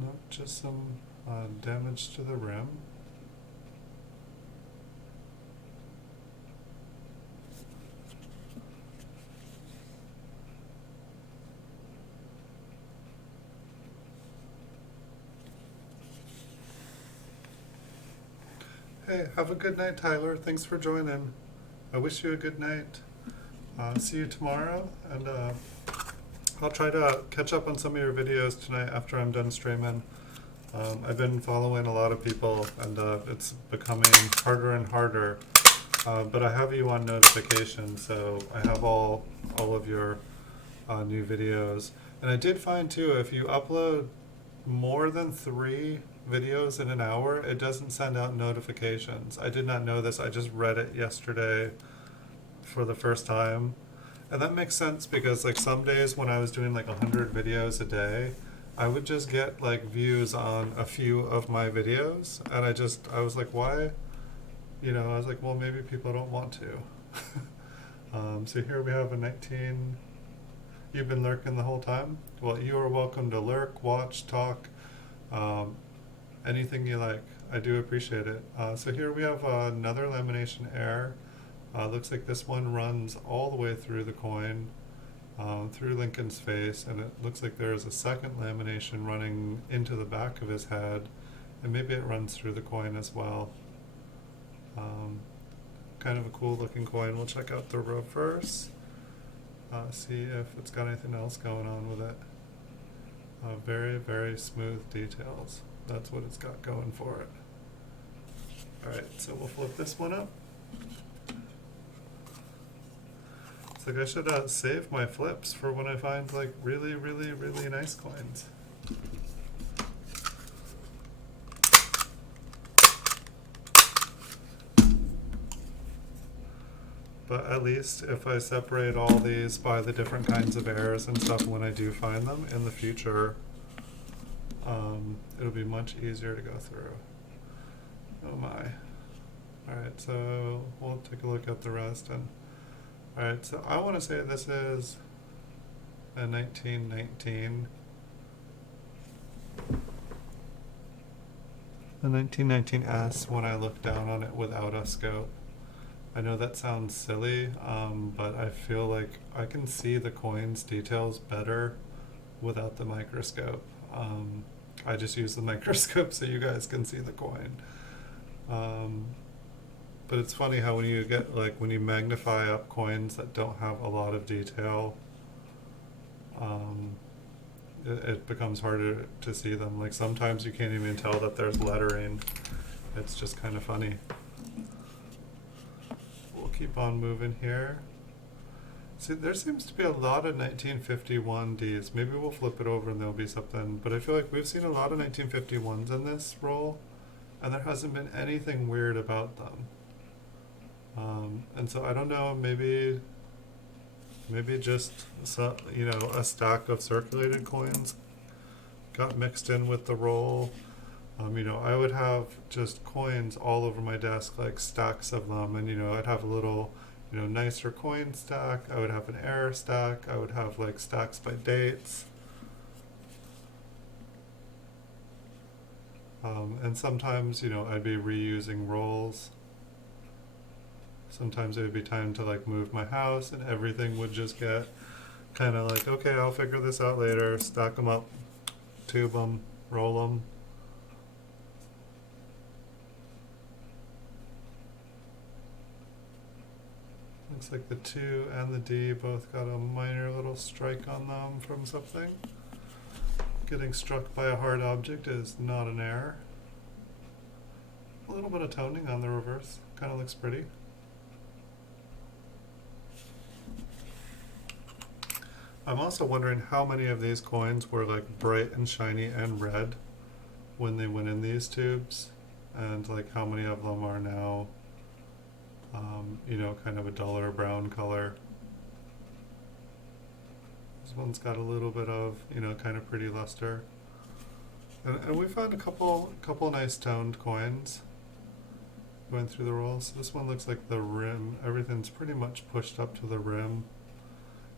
Nope, just some damage to the rim. Hey, have a good night, Tyler. Thanks for joining. I wish you a good night. See you tomorrow, and I'll try to catch up on some of your videos tonight after I'm done streaming. I've been following a lot of people, and it's becoming harder and harder. But I have you on notifications, so I have all of your new videos. And I did find too, if you upload more than 3 videos in an hour, it doesn't send out notifications. I did not know this. I just read it yesterday for the first time. And that makes sense because like some days when I was doing like 100 videos a day, I would just get like views on a few of my videos, and I was like, why? You know, I was like, well, maybe people don't want to. So here we have a 19. You've been lurking the whole time? Well, you are welcome to lurk, watch, talk, anything you like. I do appreciate it. So here we have another lamination error. Looks like this one runs all the way through the coin, through Lincoln's face, and it looks like there is a second lamination running into the back of his head, and maybe it runs through the coin as well. Kind of a cool looking coin. We'll check out the reverse, see if it's got anything else going on with it. Very, very smooth details. That's what it's got going for it. Alright, so we'll flip this one up. It's like I should save my flips for when I find like really, really, really nice coins. But at least if I separate all these by the different kinds of errors and stuff when I do find them in the future, it'll be much easier to go through. Oh my. Alright, so we'll take a look at the rest. And alright, so I want to say this is a 1919. The 1919S when I look down on it without a scope. I know that sounds silly, but I feel like I can see the coin's details better without the microscope. I just use the microscope so you guys can see the coin. But it's funny how when you get, like, when you magnify up coins that don't have a lot of detail, um, it becomes harder to see them. Like sometimes you can't even tell that there's lettering. It's just kind of funny. We'll keep on moving here. See, there seems to be a lot of 1951 Ds. Maybe we'll flip it over and there'll be something. But I feel like we've seen a lot of 1951s in this roll, and there hasn't been anything weird about them. And so I don't know, maybe just a stack of circulated coins got mixed in with the roll. I would have just coins all over my desk, like stacks of them, and I'd have a little, nicer coin stack. I would have an error stack. I would have like stacks by dates. And sometimes, I'd be reusing rolls. Sometimes it would be time to like move my house, and everything would just get kind of like, okay, I'll figure this out later. Stack them up, tube them, roll them. Looks like the 2 and the D both got a minor little strike on them from something. Getting struck by a hard object is not an error. A little bit of toning on the reverse. Kind of looks pretty. I'm also wondering how many of these coins were like bright and shiny and red when they went in these tubes, and like how many of them are now kind of a duller brown color. This one's got a little bit of, kind of pretty luster. And we found a couple nice toned coins going through the rolls. This one looks like the rim, everything's pretty much pushed up to the rim.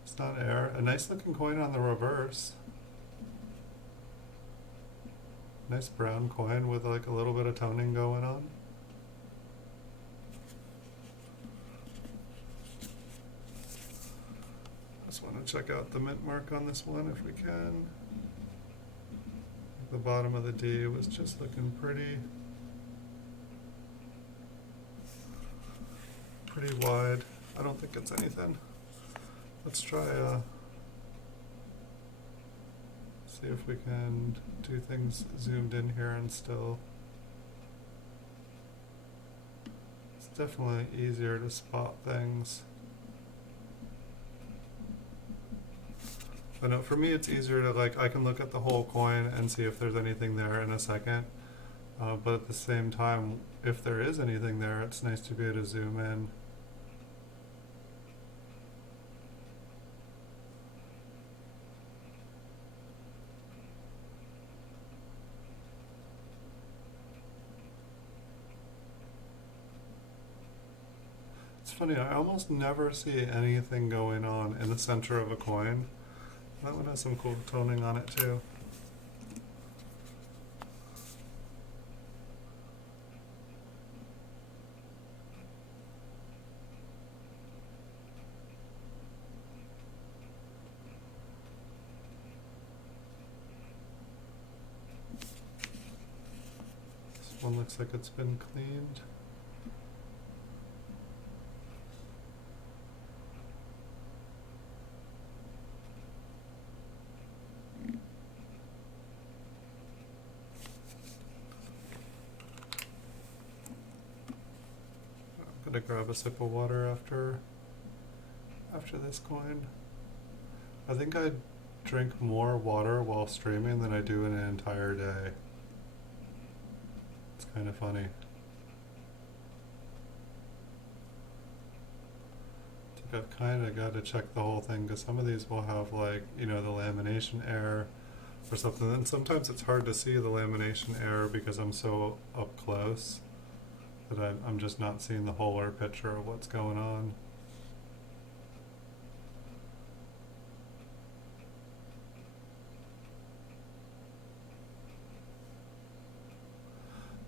It's not air. A nice looking coin on the reverse. Nice brown coin with like a little bit of toning going on. Just want to check out the mint mark on this one if we can. The bottom of the D was just looking pretty wide. I don't think it's anything. Let's try see if we can do things zoomed in here and still. It's definitely easier to spot things. I know for me it's easier to I can look at the whole coin and see if there's anything there in a second. But at the same time, if there is anything there, it's nice to be able to zoom in. It's funny, I almost never see anything going on in the center of a coin. That one has some cool toning on it too. This one looks like it's been cleaned. I'm gonna grab a sip of water after this coin. I think I drink more water while streaming than I do in an entire day. It's kind of funny. I think I've kind of got to check the whole thing because some of these will have like, the lamination error or something. And sometimes it's hard to see the lamination error because I'm so up close that I'm just not seeing the whole picture of what's going on.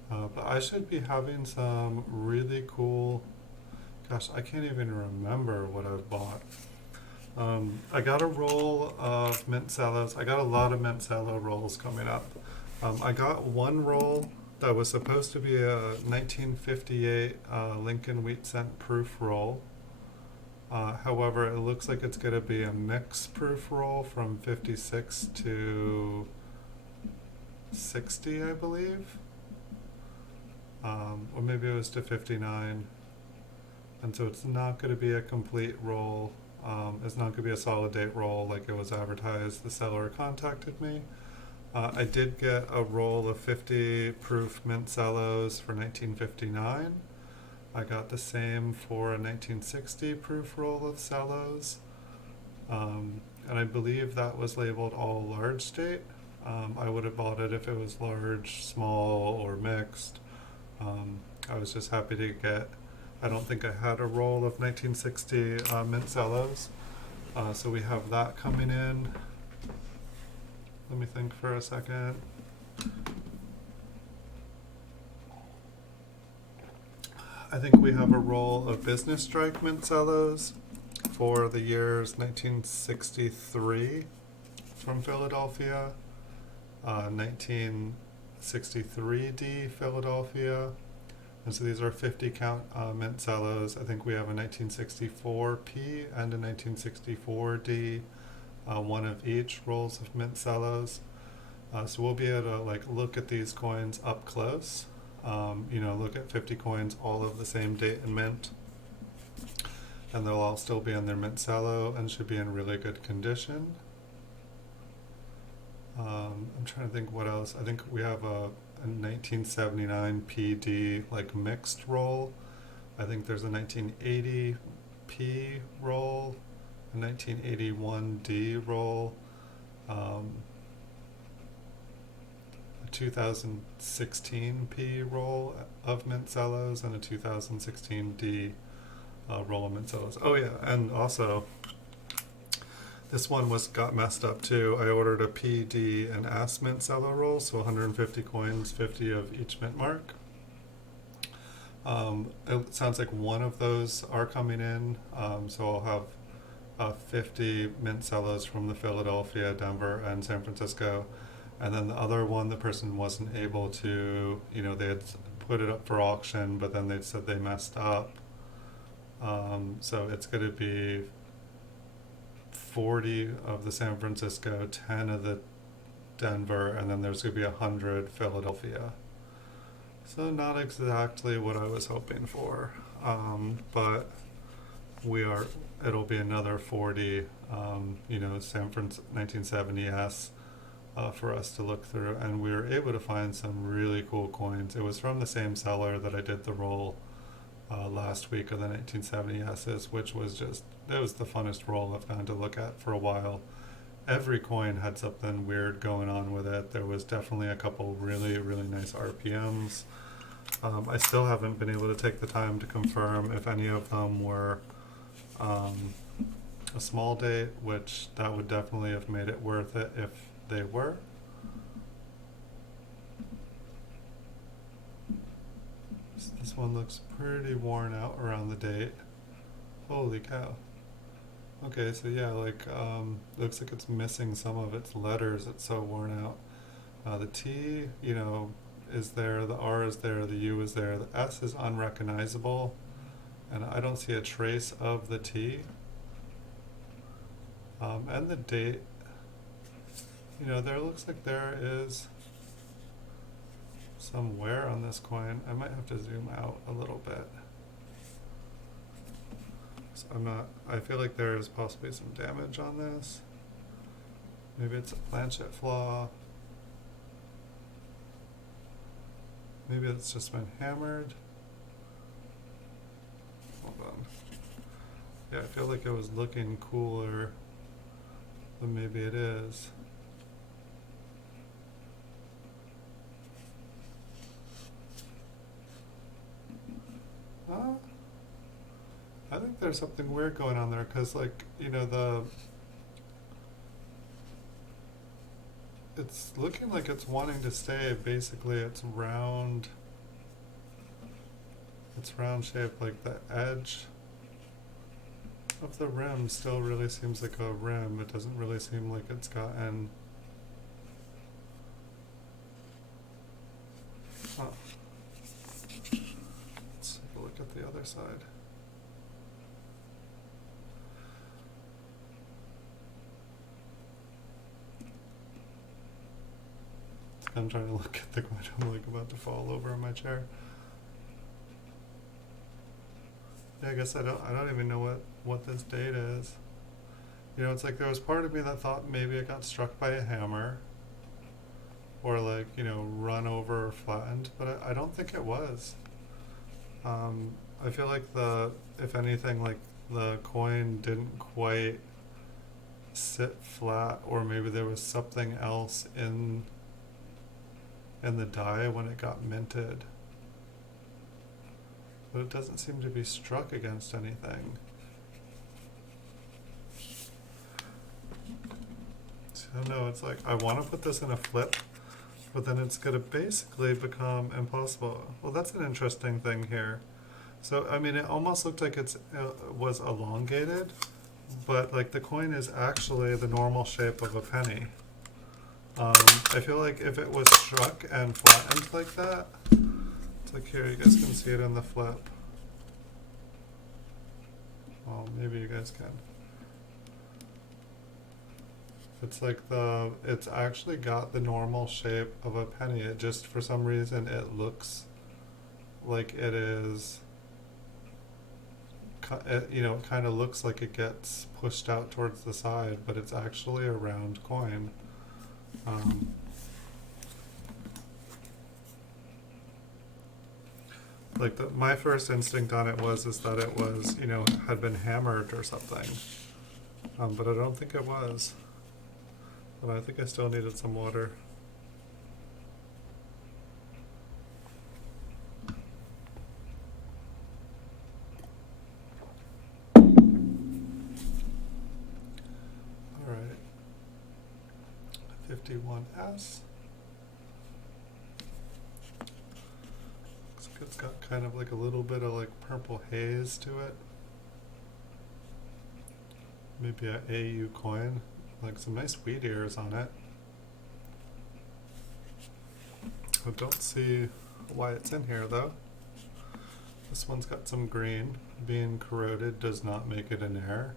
But I should be having some really cool, gosh, I can't even remember what I've bought. I got a roll of mint cellos. I got a lot of mint cello rolls coming up. I got one roll that was supposed to be a 1958 Lincoln Wheat Cent proof roll. However, it looks like it's going to be a mix proof roll from 56 to 60, I believe. Or maybe it was to 59. And so it's not going to be a complete roll. It's not going to be a solid date roll like it was advertised. The seller contacted me. I did get a roll of 50 proof mint cellos for 1959. I got the same for a 1960 proof roll of cellos. And I believe that was labeled all large date. I would have bought it if it was large, small, or mixed. I was just happy to get, I don't think I had a roll of 1960 mint cellos. So we have that coming in. Let me think for a second. I think we have a roll of business strike mint cellos for the years 1963 from Philadelphia, 1963D Philadelphia, and so these are 50 count mint cellos. I think we have a 1964P and a 1964D, one of each rolls of mint cellos. So we'll be able to like look at these coins up close. Look at 50 coins, all of the same date and mint, and they'll all still be in their mint cello and should be in really good condition. I'm trying to think what else. I think we have a 1979 PD like mixed roll. I think there's a 1980 P roll, a 1981 D roll, a 2016 P roll of mint cellos, and a 2016 D roll of mint cellos. Oh yeah, and also this one got messed up too. I ordered a P, D, and S mint cello roll, so 150 coins, 50 of each mint mark. It sounds like one of those are coming in, so I'll have 50 mint cellos from the Philadelphia, Denver, and San Francisco. And then the other one, the person wasn't able to, they had put it up for auction, but then they said they messed up. So it's going to be 40 of the San Francisco, 10 of the Denver, and then there's going to be 100 Philadelphia. So not exactly what I was hoping for, but it'll be another 40, San Francisco 1970S for us to look through, and we were able to find some really cool coins. It was from the same seller that I did the roll last week of the 1970Ss, which was it was the funnest roll I've gotten to look at for a while. Every coin had something weird going on with it. There was definitely a couple really, really nice RPMs. I still haven't been able to take the time to confirm if any of them were a small date, which that would definitely have made it worth it if they were. This one looks pretty worn out around the date. Holy cow. Okay, so yeah, looks like it's missing some of its letters. It's so worn out. The T, is there, the R is there, the U is there, the S is unrecognizable, and I don't see a trace of the T. And the date, there looks like there is some wear on this coin. I might have to zoom out a little bit. So I feel like there is possibly some damage on this. Maybe it's a planchet flaw. Maybe it's just been hammered. Hold on. Yeah, I feel like it was looking cooler, but maybe it is. I think there's something weird going on there, because it's looking like it's wanting to stay basically its round shape. Like the edge of the rim still really seems like a rim. It doesn't really seem like it's gotten the other side. I'm trying to look at the coin. I'm like about to fall over in my chair. Yeah, I guess I don't even know what this date is. You know, it's like there was part of me that thought maybe it got struck by a hammer, or like, you know, run over or flattened, but I don't think it was. I feel like if anything, like the coin didn't quite sit flat, or maybe there was something else in the die when it got minted. But it doesn't seem to be struck against anything. So no, it's like I want to put this in a flip, but then it's going to basically become impossible. Well, that's an interesting thing here. So, I mean, it almost looked like it was elongated, but like the coin is actually the normal shape of a penny. I feel like if it was struck and flattened like that, it's like here, you guys can see it in the flip. Well, maybe you guys can. It's like it's actually got the normal shape of a penny. It just, for some reason, it looks like it is, you know, it kind of looks like it gets pushed out towards the side, but it's actually a round coin. Like my first instinct on it is that it was, you know, had been hammered or something. But I don't think it was. But I think I still needed some water. Alright. 51S. It's got kind of like a little bit of like purple haze to it. Maybe an AU coin. Like some nice wheat ears on it. I don't see why it's in here though. This one's got some green. Being corroded does not make it an error.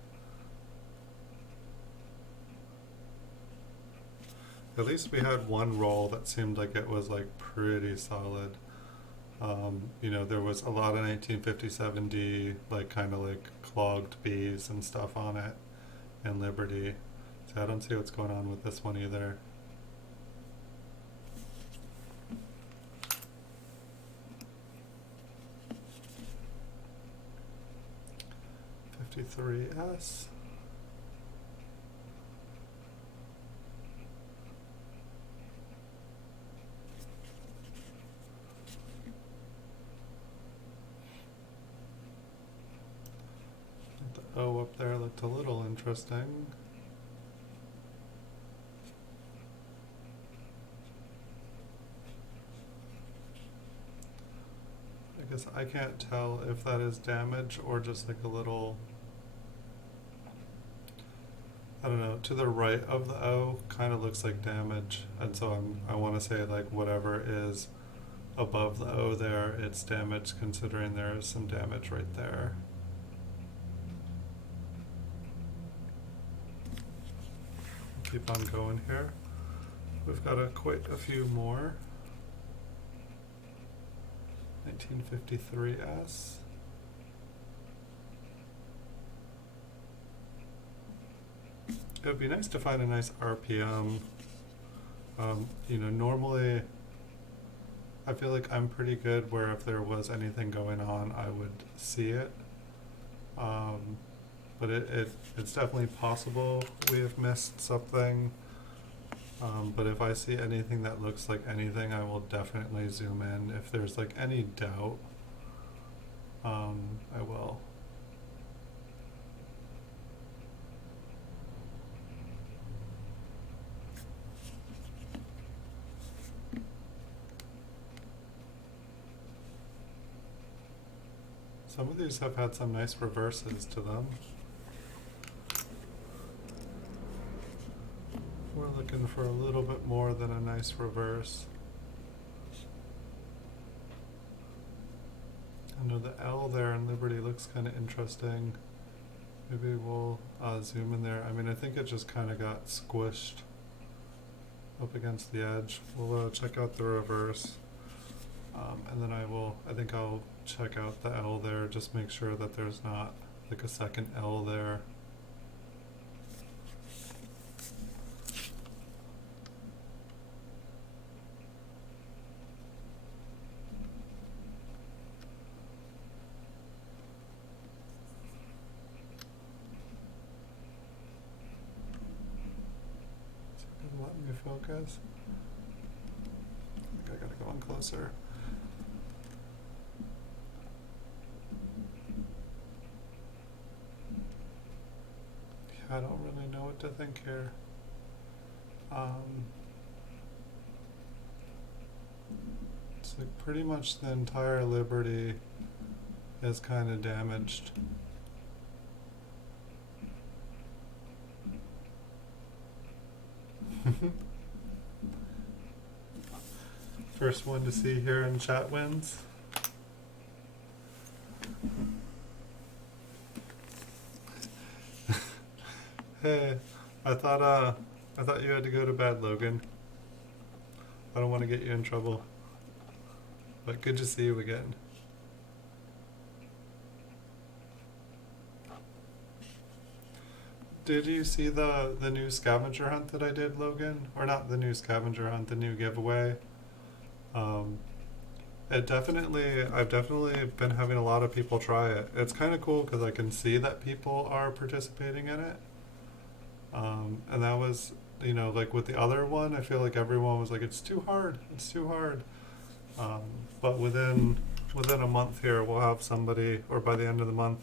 At least we had one roll that seemed like it was like pretty solid. You know, there was a lot of 1957D, like kind of like clogged B's and stuff on it, and Liberty. So I don't see what's going on with this one either. $53S. The O up there looked a little interesting. I guess I can't tell if that is damage or just like a little, I don't know, to the right of the O kind of looks like damage, and so I want to say like whatever is above the O there, it's damage, considering there is some damage right there. Keep on going here. We've got quite a few more. 1953S. It would be nice to find a nice RPM. You know, normally I feel like I'm pretty good where if there was anything going on, I would see it. But it's definitely possible we have missed something. But if I see anything that looks like anything, I will definitely zoom in. If there's like any doubt, I will. Some of these have had some nice reverses to them. We're looking for a little bit more than a nice reverse. I know the L there in Liberty looks kind of interesting. Maybe we'll zoom in there. I mean, I think it just kind of got squished up against the edge. We'll check out the reverse. And then I think I'll check out the L there, just make sure that there's not like a second L there. Let me focus. I think I gotta go in closer. I don't really know what to think here. It's like pretty much the entire Liberty is kind of damaged. First one to see here in chat wins. Hey, I thought you had to go to bed, Logan. I don't want to get you in trouble. But good to see you again. Did you see the new scavenger hunt that I did, Logan? Or not the new scavenger hunt, the new giveaway? I've definitely been having a lot of people try it. It's kind of cool because I can see that people are participating in it. And that was, like with the other one, I feel like everyone was like, it's too hard. But within a month here, we'll have somebody, or by the end of the month.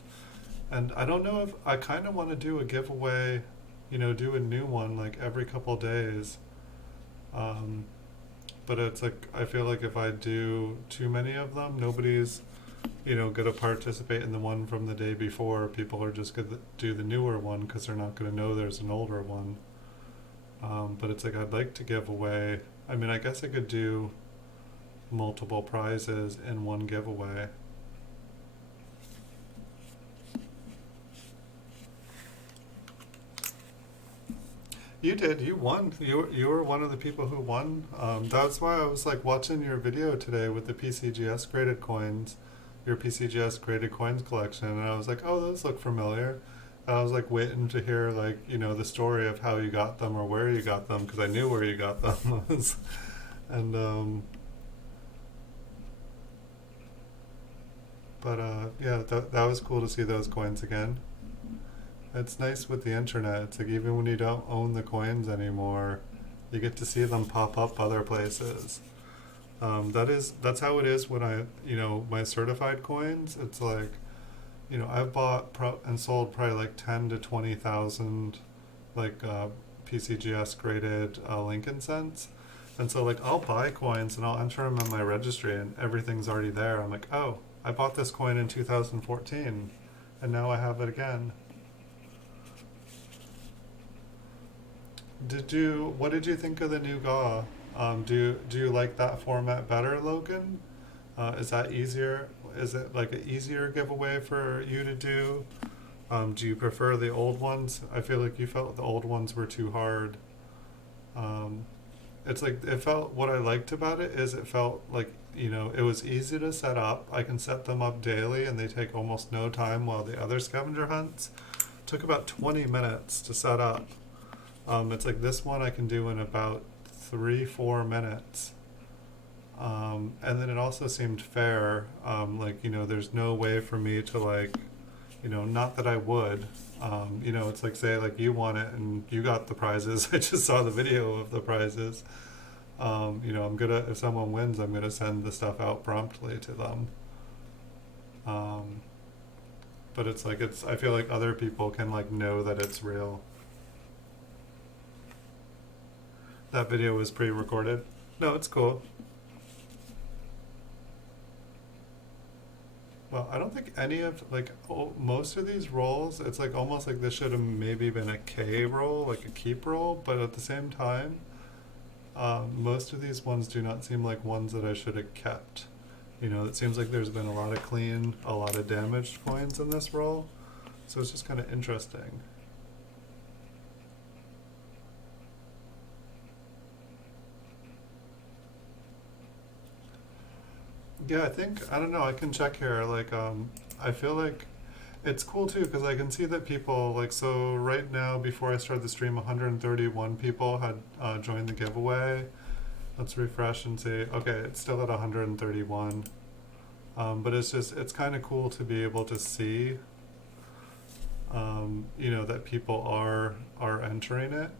And I don't know if I kind of want to do a giveaway, do a new one like every couple days. But it's like, I feel like if I do too many of them, nobody's, going to participate in the one from the day before. People are just going to do the newer one because they're not going to know there's an older one. But it's like, I'd like to give away, I mean, I guess I could do multiple prizes in one giveaway. You did. You won. You were one of the people who won. That's why I was like watching your video today with the PCGS graded coins, your PCGS graded coins collection, and I was like, oh, those look familiar. And I was like waiting to hear like the story of how you got them or where you got them because I knew where you got them. And yeah, that was cool to see those coins again. It's nice with the internet. It's like even when you don't own the coins anymore, you get to see them pop up other places. That's how it is when I, my certified coins. It's like, I've bought and sold probably like 10 to 20,000 like PCGS graded Lincoln cents. And so like I'll buy coins and I'll enter them in my registry and everything's already there. I'm like, oh, I bought this coin in 2014 and now I have it again. What did you think of the new GA? Do you like that format better, Logan? Is that easier? Is it like an easier giveaway for you to do? Do you prefer the old ones? I feel like you felt the old ones were too hard. It's like what I liked about it is it felt like it was easy to set up. I can set them up daily and they take almost no time, while the other scavenger hunts took about 20 minutes to set up. It's like this one I can do in about 3-4 minutes. And then it also seemed fair. There's no way for me to like, not that I would. It's like say like you won it and you got the prizes. I just saw the video of the prizes. if someone wins, I'm gonna send the stuff out promptly to them. But I feel like other people can like know that it's real. That video was pre-recorded. No, it's cool. Well, I don't think any of most of these rolls, it's like almost like this should have maybe been a K roll, like a keep roll, but at the same time, most of these ones do not seem like ones that I should have kept. You know, it seems like there's been a lot of clean, a lot of damaged coins in this roll. So it's just kind of interesting. Yeah, I don't know, I can check here. Like, I feel like it's cool too, because I can see that people, like, so right now, before I started the stream, 131 people had joined the giveaway. Let's refresh and see. Okay, it's still at 131. But it's kind of cool to be able to see, you know, that people are entering it.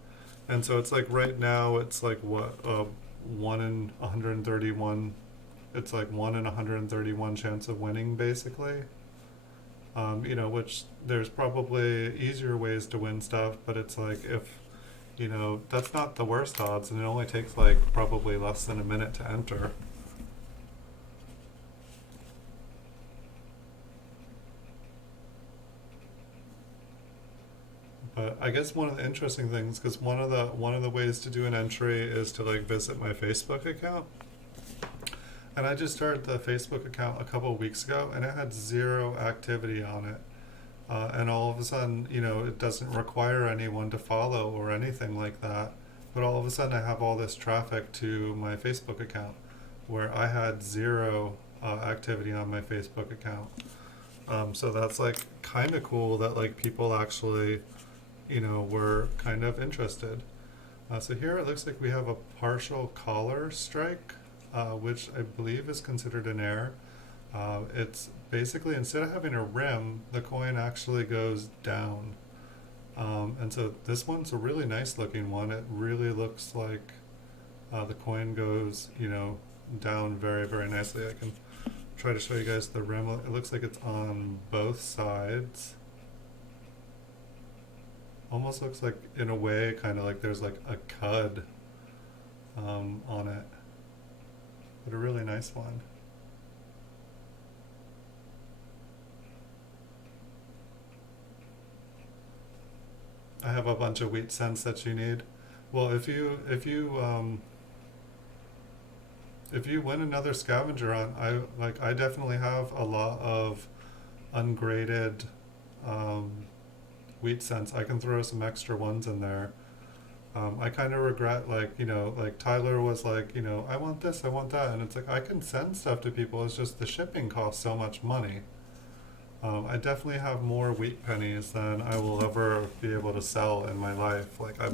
And so it's like right now, it's like what, 1 in 131, it's like 1 in 131 chance of winning, basically. You know, which there's probably easier ways to win stuff, but it's like if, you know, that's not the worst odds, and it only takes like probably less than a minute to enter. But I guess one of the interesting things, because one of the ways to do an entry is to like visit my Facebook account. And I just started the Facebook account a couple of weeks ago, and it had 0 activity on it. And all of a sudden, you know, it doesn't require anyone to follow or anything like that. But all of a sudden, I have all this traffic to my Facebook account, where I had 0 activity on my Facebook account. So that's like kind of cool that like people actually, you know, were kind of interested. So here it looks like we have a partial collar strike, which I believe is considered an error. It's basically, instead of having a rim, the coin actually goes down. And so this one's a really nice looking one. It really looks like the coin goes, you know, down very, very nicely. I can try to show you guys the rim. It looks like it's on both sides. Almost looks like, in a way, kind of like there's like a cud on it. But a really nice one. I have a bunch of wheat cents that you need. Well, if you win another scavenger hunt, I definitely have a lot of ungraded wheat cents. I can throw some extra ones in there. I kind of regret, like, you know, like Tyler was like, you know, I want this, I want that, and it's like I can send stuff to people. It's just the shipping costs so much money. I definitely have more wheat pennies than I will ever be able to sell in my life. Like I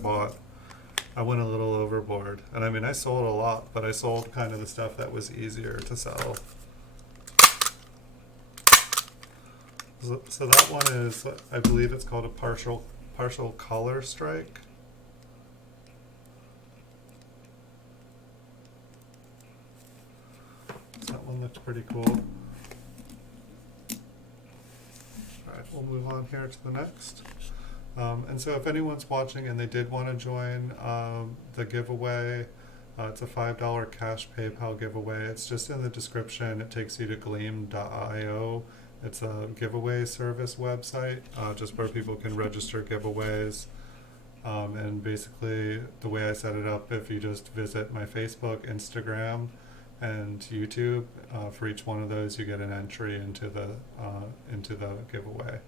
went a little overboard, and I mean I sold a lot, but I sold kind of the stuff that was easier to sell. So that one is, I believe it's called a partial collar strike. So that one looks pretty cool. Alright, we'll move on here to the next. And so if anyone's watching and they did want to join the giveaway, it's a $5 cash PayPal giveaway. It's just in the description. It takes you to gleam.io. It's a giveaway service website, just where people can register giveaways. And basically, the way I set it up, if you just visit my Facebook, Instagram, and YouTube, for each one of those, you get an entry into the giveaway.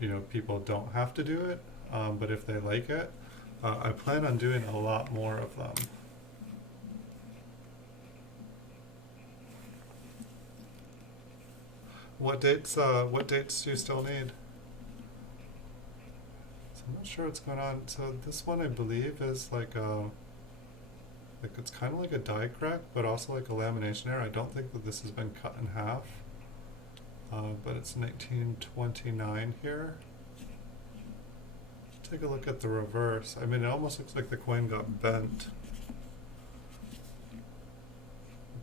You know, people don't have to do it, but if they like it, I plan on doing a lot more of them. What dates do you still need? So I'm not sure what's going on. So this one I believe is like it's kind of like a die crack, but also like a lamination error. I don't think that this has been cut in half. But it's 1929 here. Take a look at the reverse. I mean, it almost looks like the coin got bent.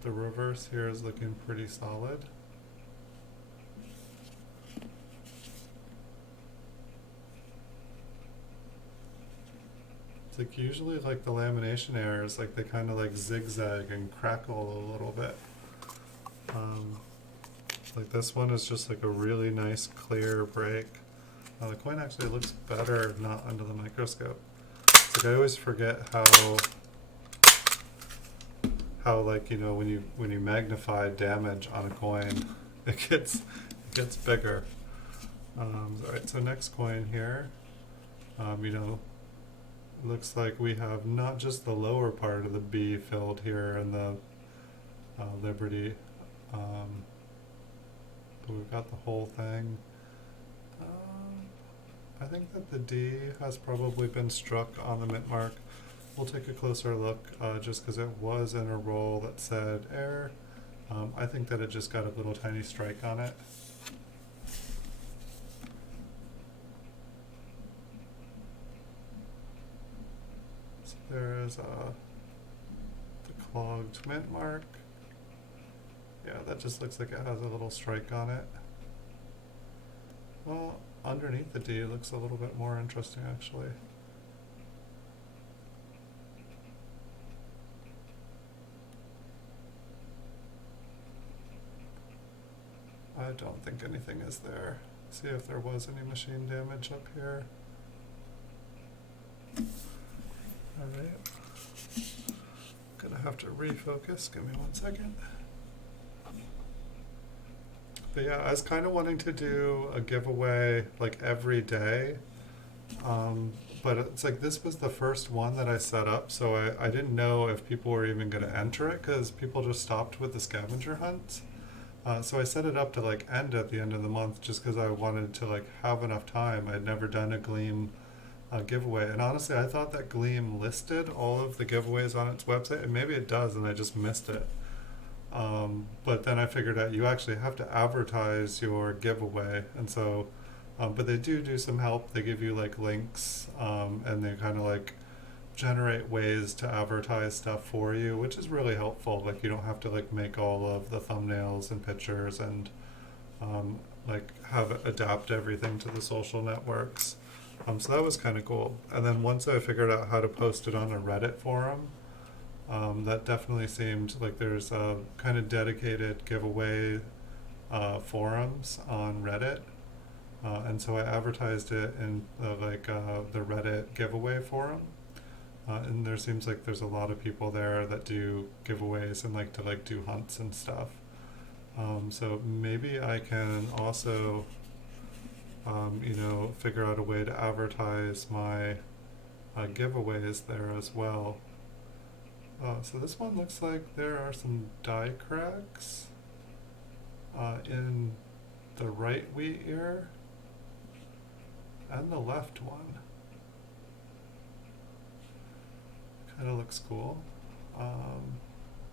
The reverse here is looking pretty solid. It's like usually like the lamination errors, like they kind of like zigzag and crackle a little bit. Like this one is just like a really nice clear break. The coin actually looks better not under the microscope. It's like I always forget how like, you know, when you magnify damage on a coin, it gets bigger. All right, so next coin here, you know, looks like we have not just the lower part of the B filled here in the Liberty, but we've got the whole thing. I think that the D has probably been struck on the mint mark. We'll take a closer look just because it was in a roll that said error. I think that it just got a little tiny strike on it. So there is the clogged mint mark. Yeah, that just looks like it has a little strike on it. Well, underneath the D it looks a little bit more interesting actually. I don't think anything is there. See if there was any machine damage up here. Alright. Gonna have to refocus. Give me 1 second. But yeah, I was kind of wanting to do a giveaway like every day. But it's like this was the first one that I set up, so I didn't know if people were even going to enter it because people just stopped with the scavenger hunt. So I set it up to like end at the end of the month just because I wanted to like have enough time. I'd never done a Gleam giveaway, and honestly I thought that Gleam listed all of the giveaways on its website, and maybe it does and I just missed it. But then I figured out you actually have to advertise your giveaway, and so but they do some help. They give you like links, and they kind of like generate ways to advertise stuff for you, which is really helpful. Like you don't have to like make all of the thumbnails and pictures and like adapt everything to the social networks. So that was kind of cool. And then once I figured out how to post it on a Reddit forum, that definitely seemed like there's a kind of dedicated giveaway forums on Reddit. And so I advertised it in the Reddit giveaway forum. And there seems like there's a lot of people there that do giveaways and like to like do hunts and stuff. So maybe I can also, you know, figure out a way to advertise my giveaways there as well. So this one looks like there are some die cracks in the right wheat ear and the left one. Kind of looks cool.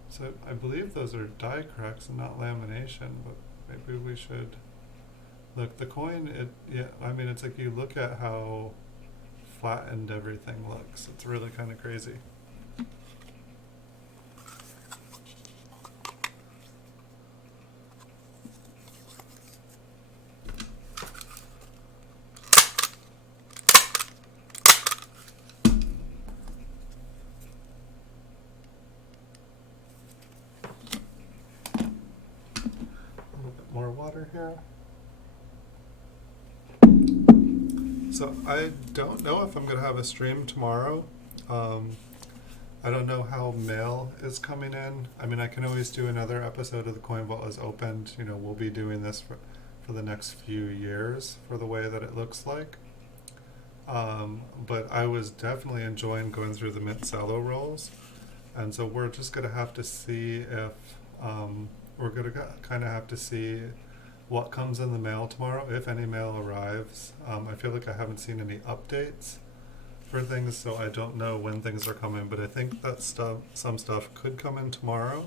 So I believe those are die cracks and not lamination, but maybe we should look. The coin, I mean, it's like you look at how flattened everything looks. It's really kind of crazy. More water here. So I don't know if I'm going to have a stream tomorrow. I don't know how mail is coming in. I mean, I can always do another episode of the Coin Vault is opened. You know, we'll be doing this for the next few years for the way that it looks like. But I was definitely enjoying going through the Mint Cello rolls. And so we're just going to have to see if we're going to kind of have to see what comes in the mail tomorrow, if any mail arrives. I feel like I haven't seen any updates for things, so I don't know when things are coming, but I think that some stuff could come in tomorrow.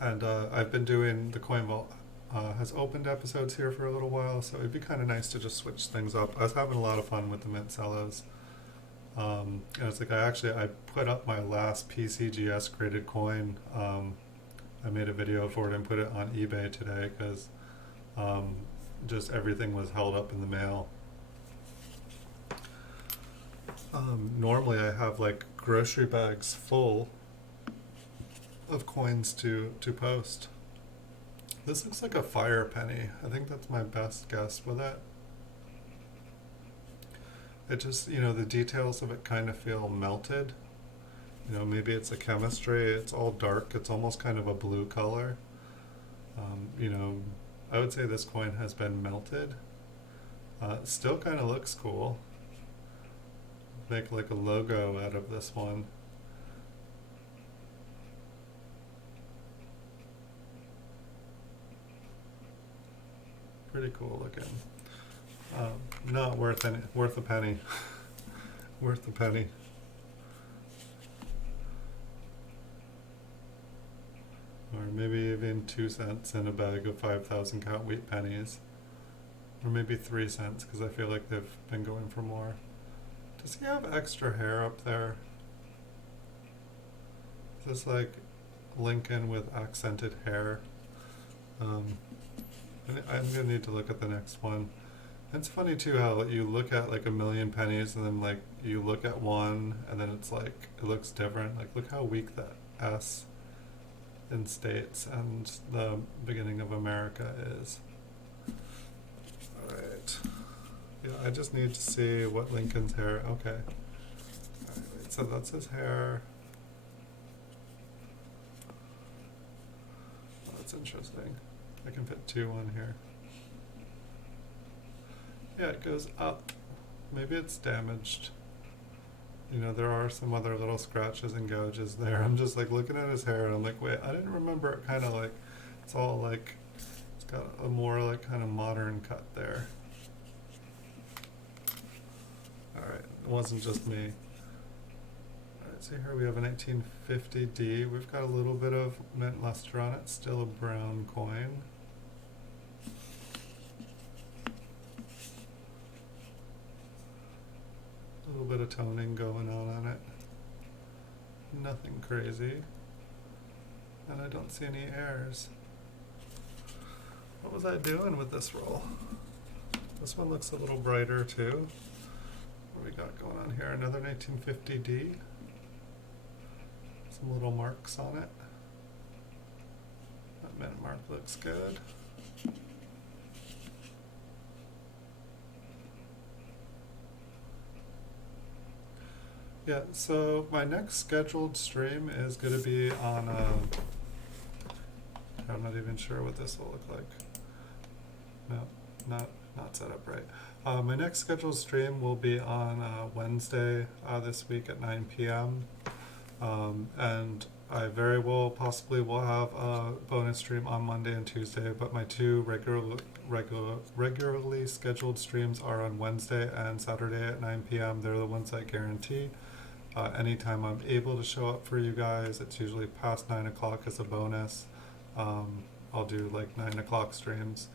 And I've been doing the Coin Vault has opened episodes here for a little while, so it'd be kind of nice to just switch things up. I was having a lot of fun with the Mint Cellos. And it's like I put up my last PCGS graded coin. I made a video for it and put it on eBay today because just everything was held up in the mail. Normally I have like grocery bags full of coins to post. This looks like a fire penny. I think that's my best guess with it. It just, you know, the details of it kind of feel melted. You know, maybe it's a chemistry. It's all dark. It's almost kind of a blue color. You know, I would say this coin has been melted. Still kind of looks cool. Make like a logo out of this one. Pretty cool looking. Not worth a penny. Worth a penny. Or maybe even 2 cents in a bag of 5,000 count wheat pennies. Or maybe 3 cents, because I feel like they've been going for more. Does he have extra hair up there? Is this like Lincoln with accented hair? I'm gonna need to look at the next one. It's funny too how you look at like a million pennies and then like you look at one and then it's like it looks different. Like look how weak that S in States and the beginning of America is. Alright. Yeah, I just need to see what Lincoln's hair. Okay. Alright, so that's his hair. Oh, that's interesting. I can fit 2 on here. Yeah, it goes up. Maybe it's damaged. You know, there are some other little scratches and gouges there. I'm just like looking at his hair and I'm like, wait, I didn't remember it kind of like, it's all like, it's got a more like kind of modern cut there. Alright, it wasn't just me. Alright, so here we have a 1950D. We've got a little bit of mint luster on it, still a brown coin. A little bit of toning going on it. Nothing crazy. And I don't see any errors. What was I doing with this roll? This one looks a little brighter too. What do we got going on here? Another 1950D. Some little marks on it. That mint mark looks good. Yeah, so my next scheduled stream is going to be on, I'm not even sure what this will look like. No, not set up right. My next scheduled stream will be on Wednesday this week at 9 p.m. And I very well possibly will have a bonus stream on Monday and Tuesday, but my 2 regularly scheduled streams are on Wednesday and Saturday at 9 p.m. They're the ones I guarantee. Anytime I'm able to show up for you guys, it's usually past 9 o'clock as a bonus. I'll do like 9 o'clock streams.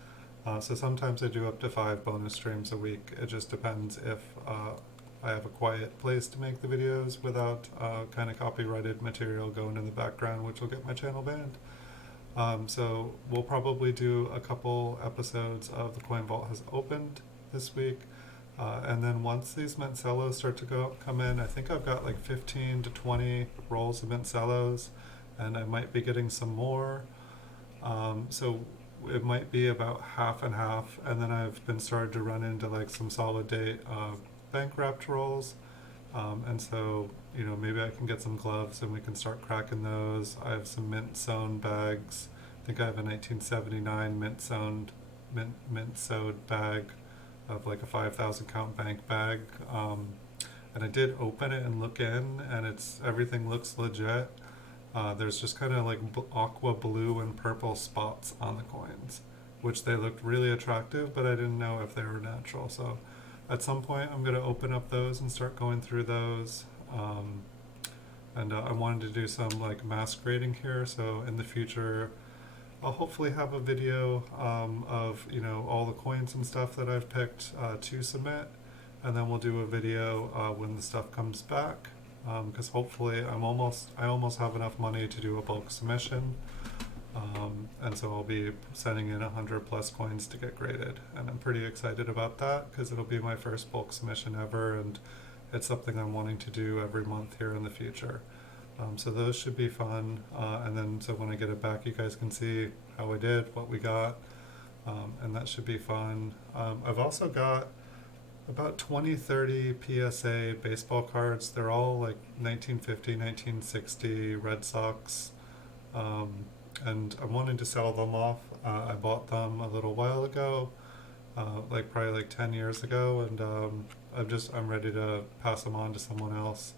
So sometimes I do up to 5 bonus streams a week. It just depends if I have a quiet place to make the videos without kind of copyrighted material going in the background, which will get my channel banned. So we'll probably do a couple episodes of The Coin Vault Has Opened this week. And then once these mint cellos start to come in, I think I've got like 15 to 20 rolls of mint cellos, and I might be getting some more. So it might be about half and half, and then I've been started to run into like some solid date bank wrapped rolls. And so, you know, maybe I can get some gloves and we can start cracking those. I have some mint sewn bags. I think I have a 1979 mint sewed bag of like a 5,000 count bank bag, and I did open it and look in, and everything looks legit. There's just kind of like aqua blue and purple spots on the coins, which they looked really attractive, but I didn't know if they were natural. So at some point I'm going to open up those and start going through those. And I wanted to do some like mask grading here, so in the future I'll hopefully have a video of, you know, all the coins and stuff that I've picked to submit, and then we'll do a video when the stuff comes back, because hopefully I almost have enough money to do a bulk submission, and so I'll be sending in 100 plus coins to get graded, and I'm pretty excited about that because it'll be my first bulk submission ever, and it's something I'm wanting to do every month here in the future. So those should be fun, and then so when I get it back you guys can see how I did, what we got, and that should be fun. I've also got about 20, 30 PSA baseball cards. They're all like 1950, 1960 Red Sox. Um, and I'm wanting to sell them off. I bought them a little while ago, like probably like 10 years ago, and I'm ready to pass them on to someone else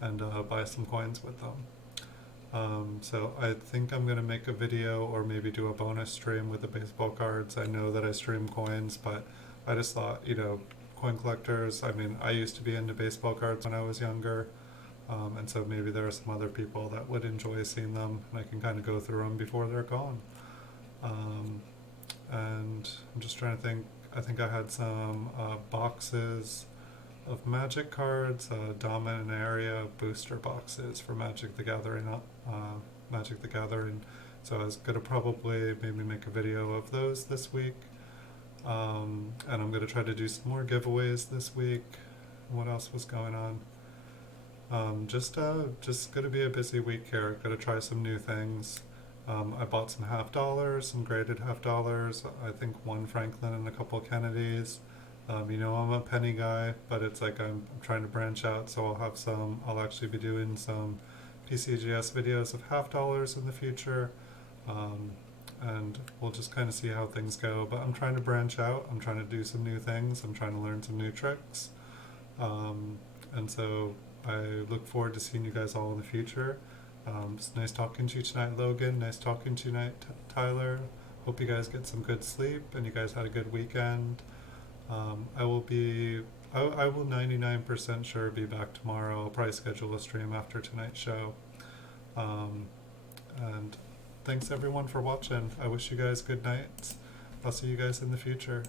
and buy some coins with them. So I think I'm going to make a video or maybe do a bonus stream with the baseball cards. I know that I stream coins, but I just thought, coin collectors, I mean, I used to be into baseball cards when I was younger. And so maybe there are some other people that would enjoy seeing them, and I can kind of go through them before they're gone. Um, and I'm just trying to think. I think I had some boxes of Magic cards, dominant area booster boxes for Magic the Gathering. Magic the Gathering. So I was gonna probably maybe make a video of those this week, and I'm gonna try to do some more giveaways this week. What else was going on? Just gonna be a busy week here. Gonna try some new things. I bought some half dollars, some graded half dollars. I think one Franklin and a couple Kennedys. I'm a penny guy, but it's like I'm trying to branch out, so I'll actually be doing some PCGS videos of half dollars in the future. Um, and we'll just kind of see how things go. But I'm trying to branch out. I'm trying to do some new things. I'm trying to learn some new tricks. And so I look forward to seeing you guys all in the future. It's nice talking to you tonight, Logan. Nice talking to you tonight, Tyler. Hope you guys get some good sleep and you guys had a good weekend. I will 99% sure be back tomorrow. I'll probably schedule a stream after tonight's show. And thanks everyone for watching. I wish you guys good nights. I'll see you guys in the future.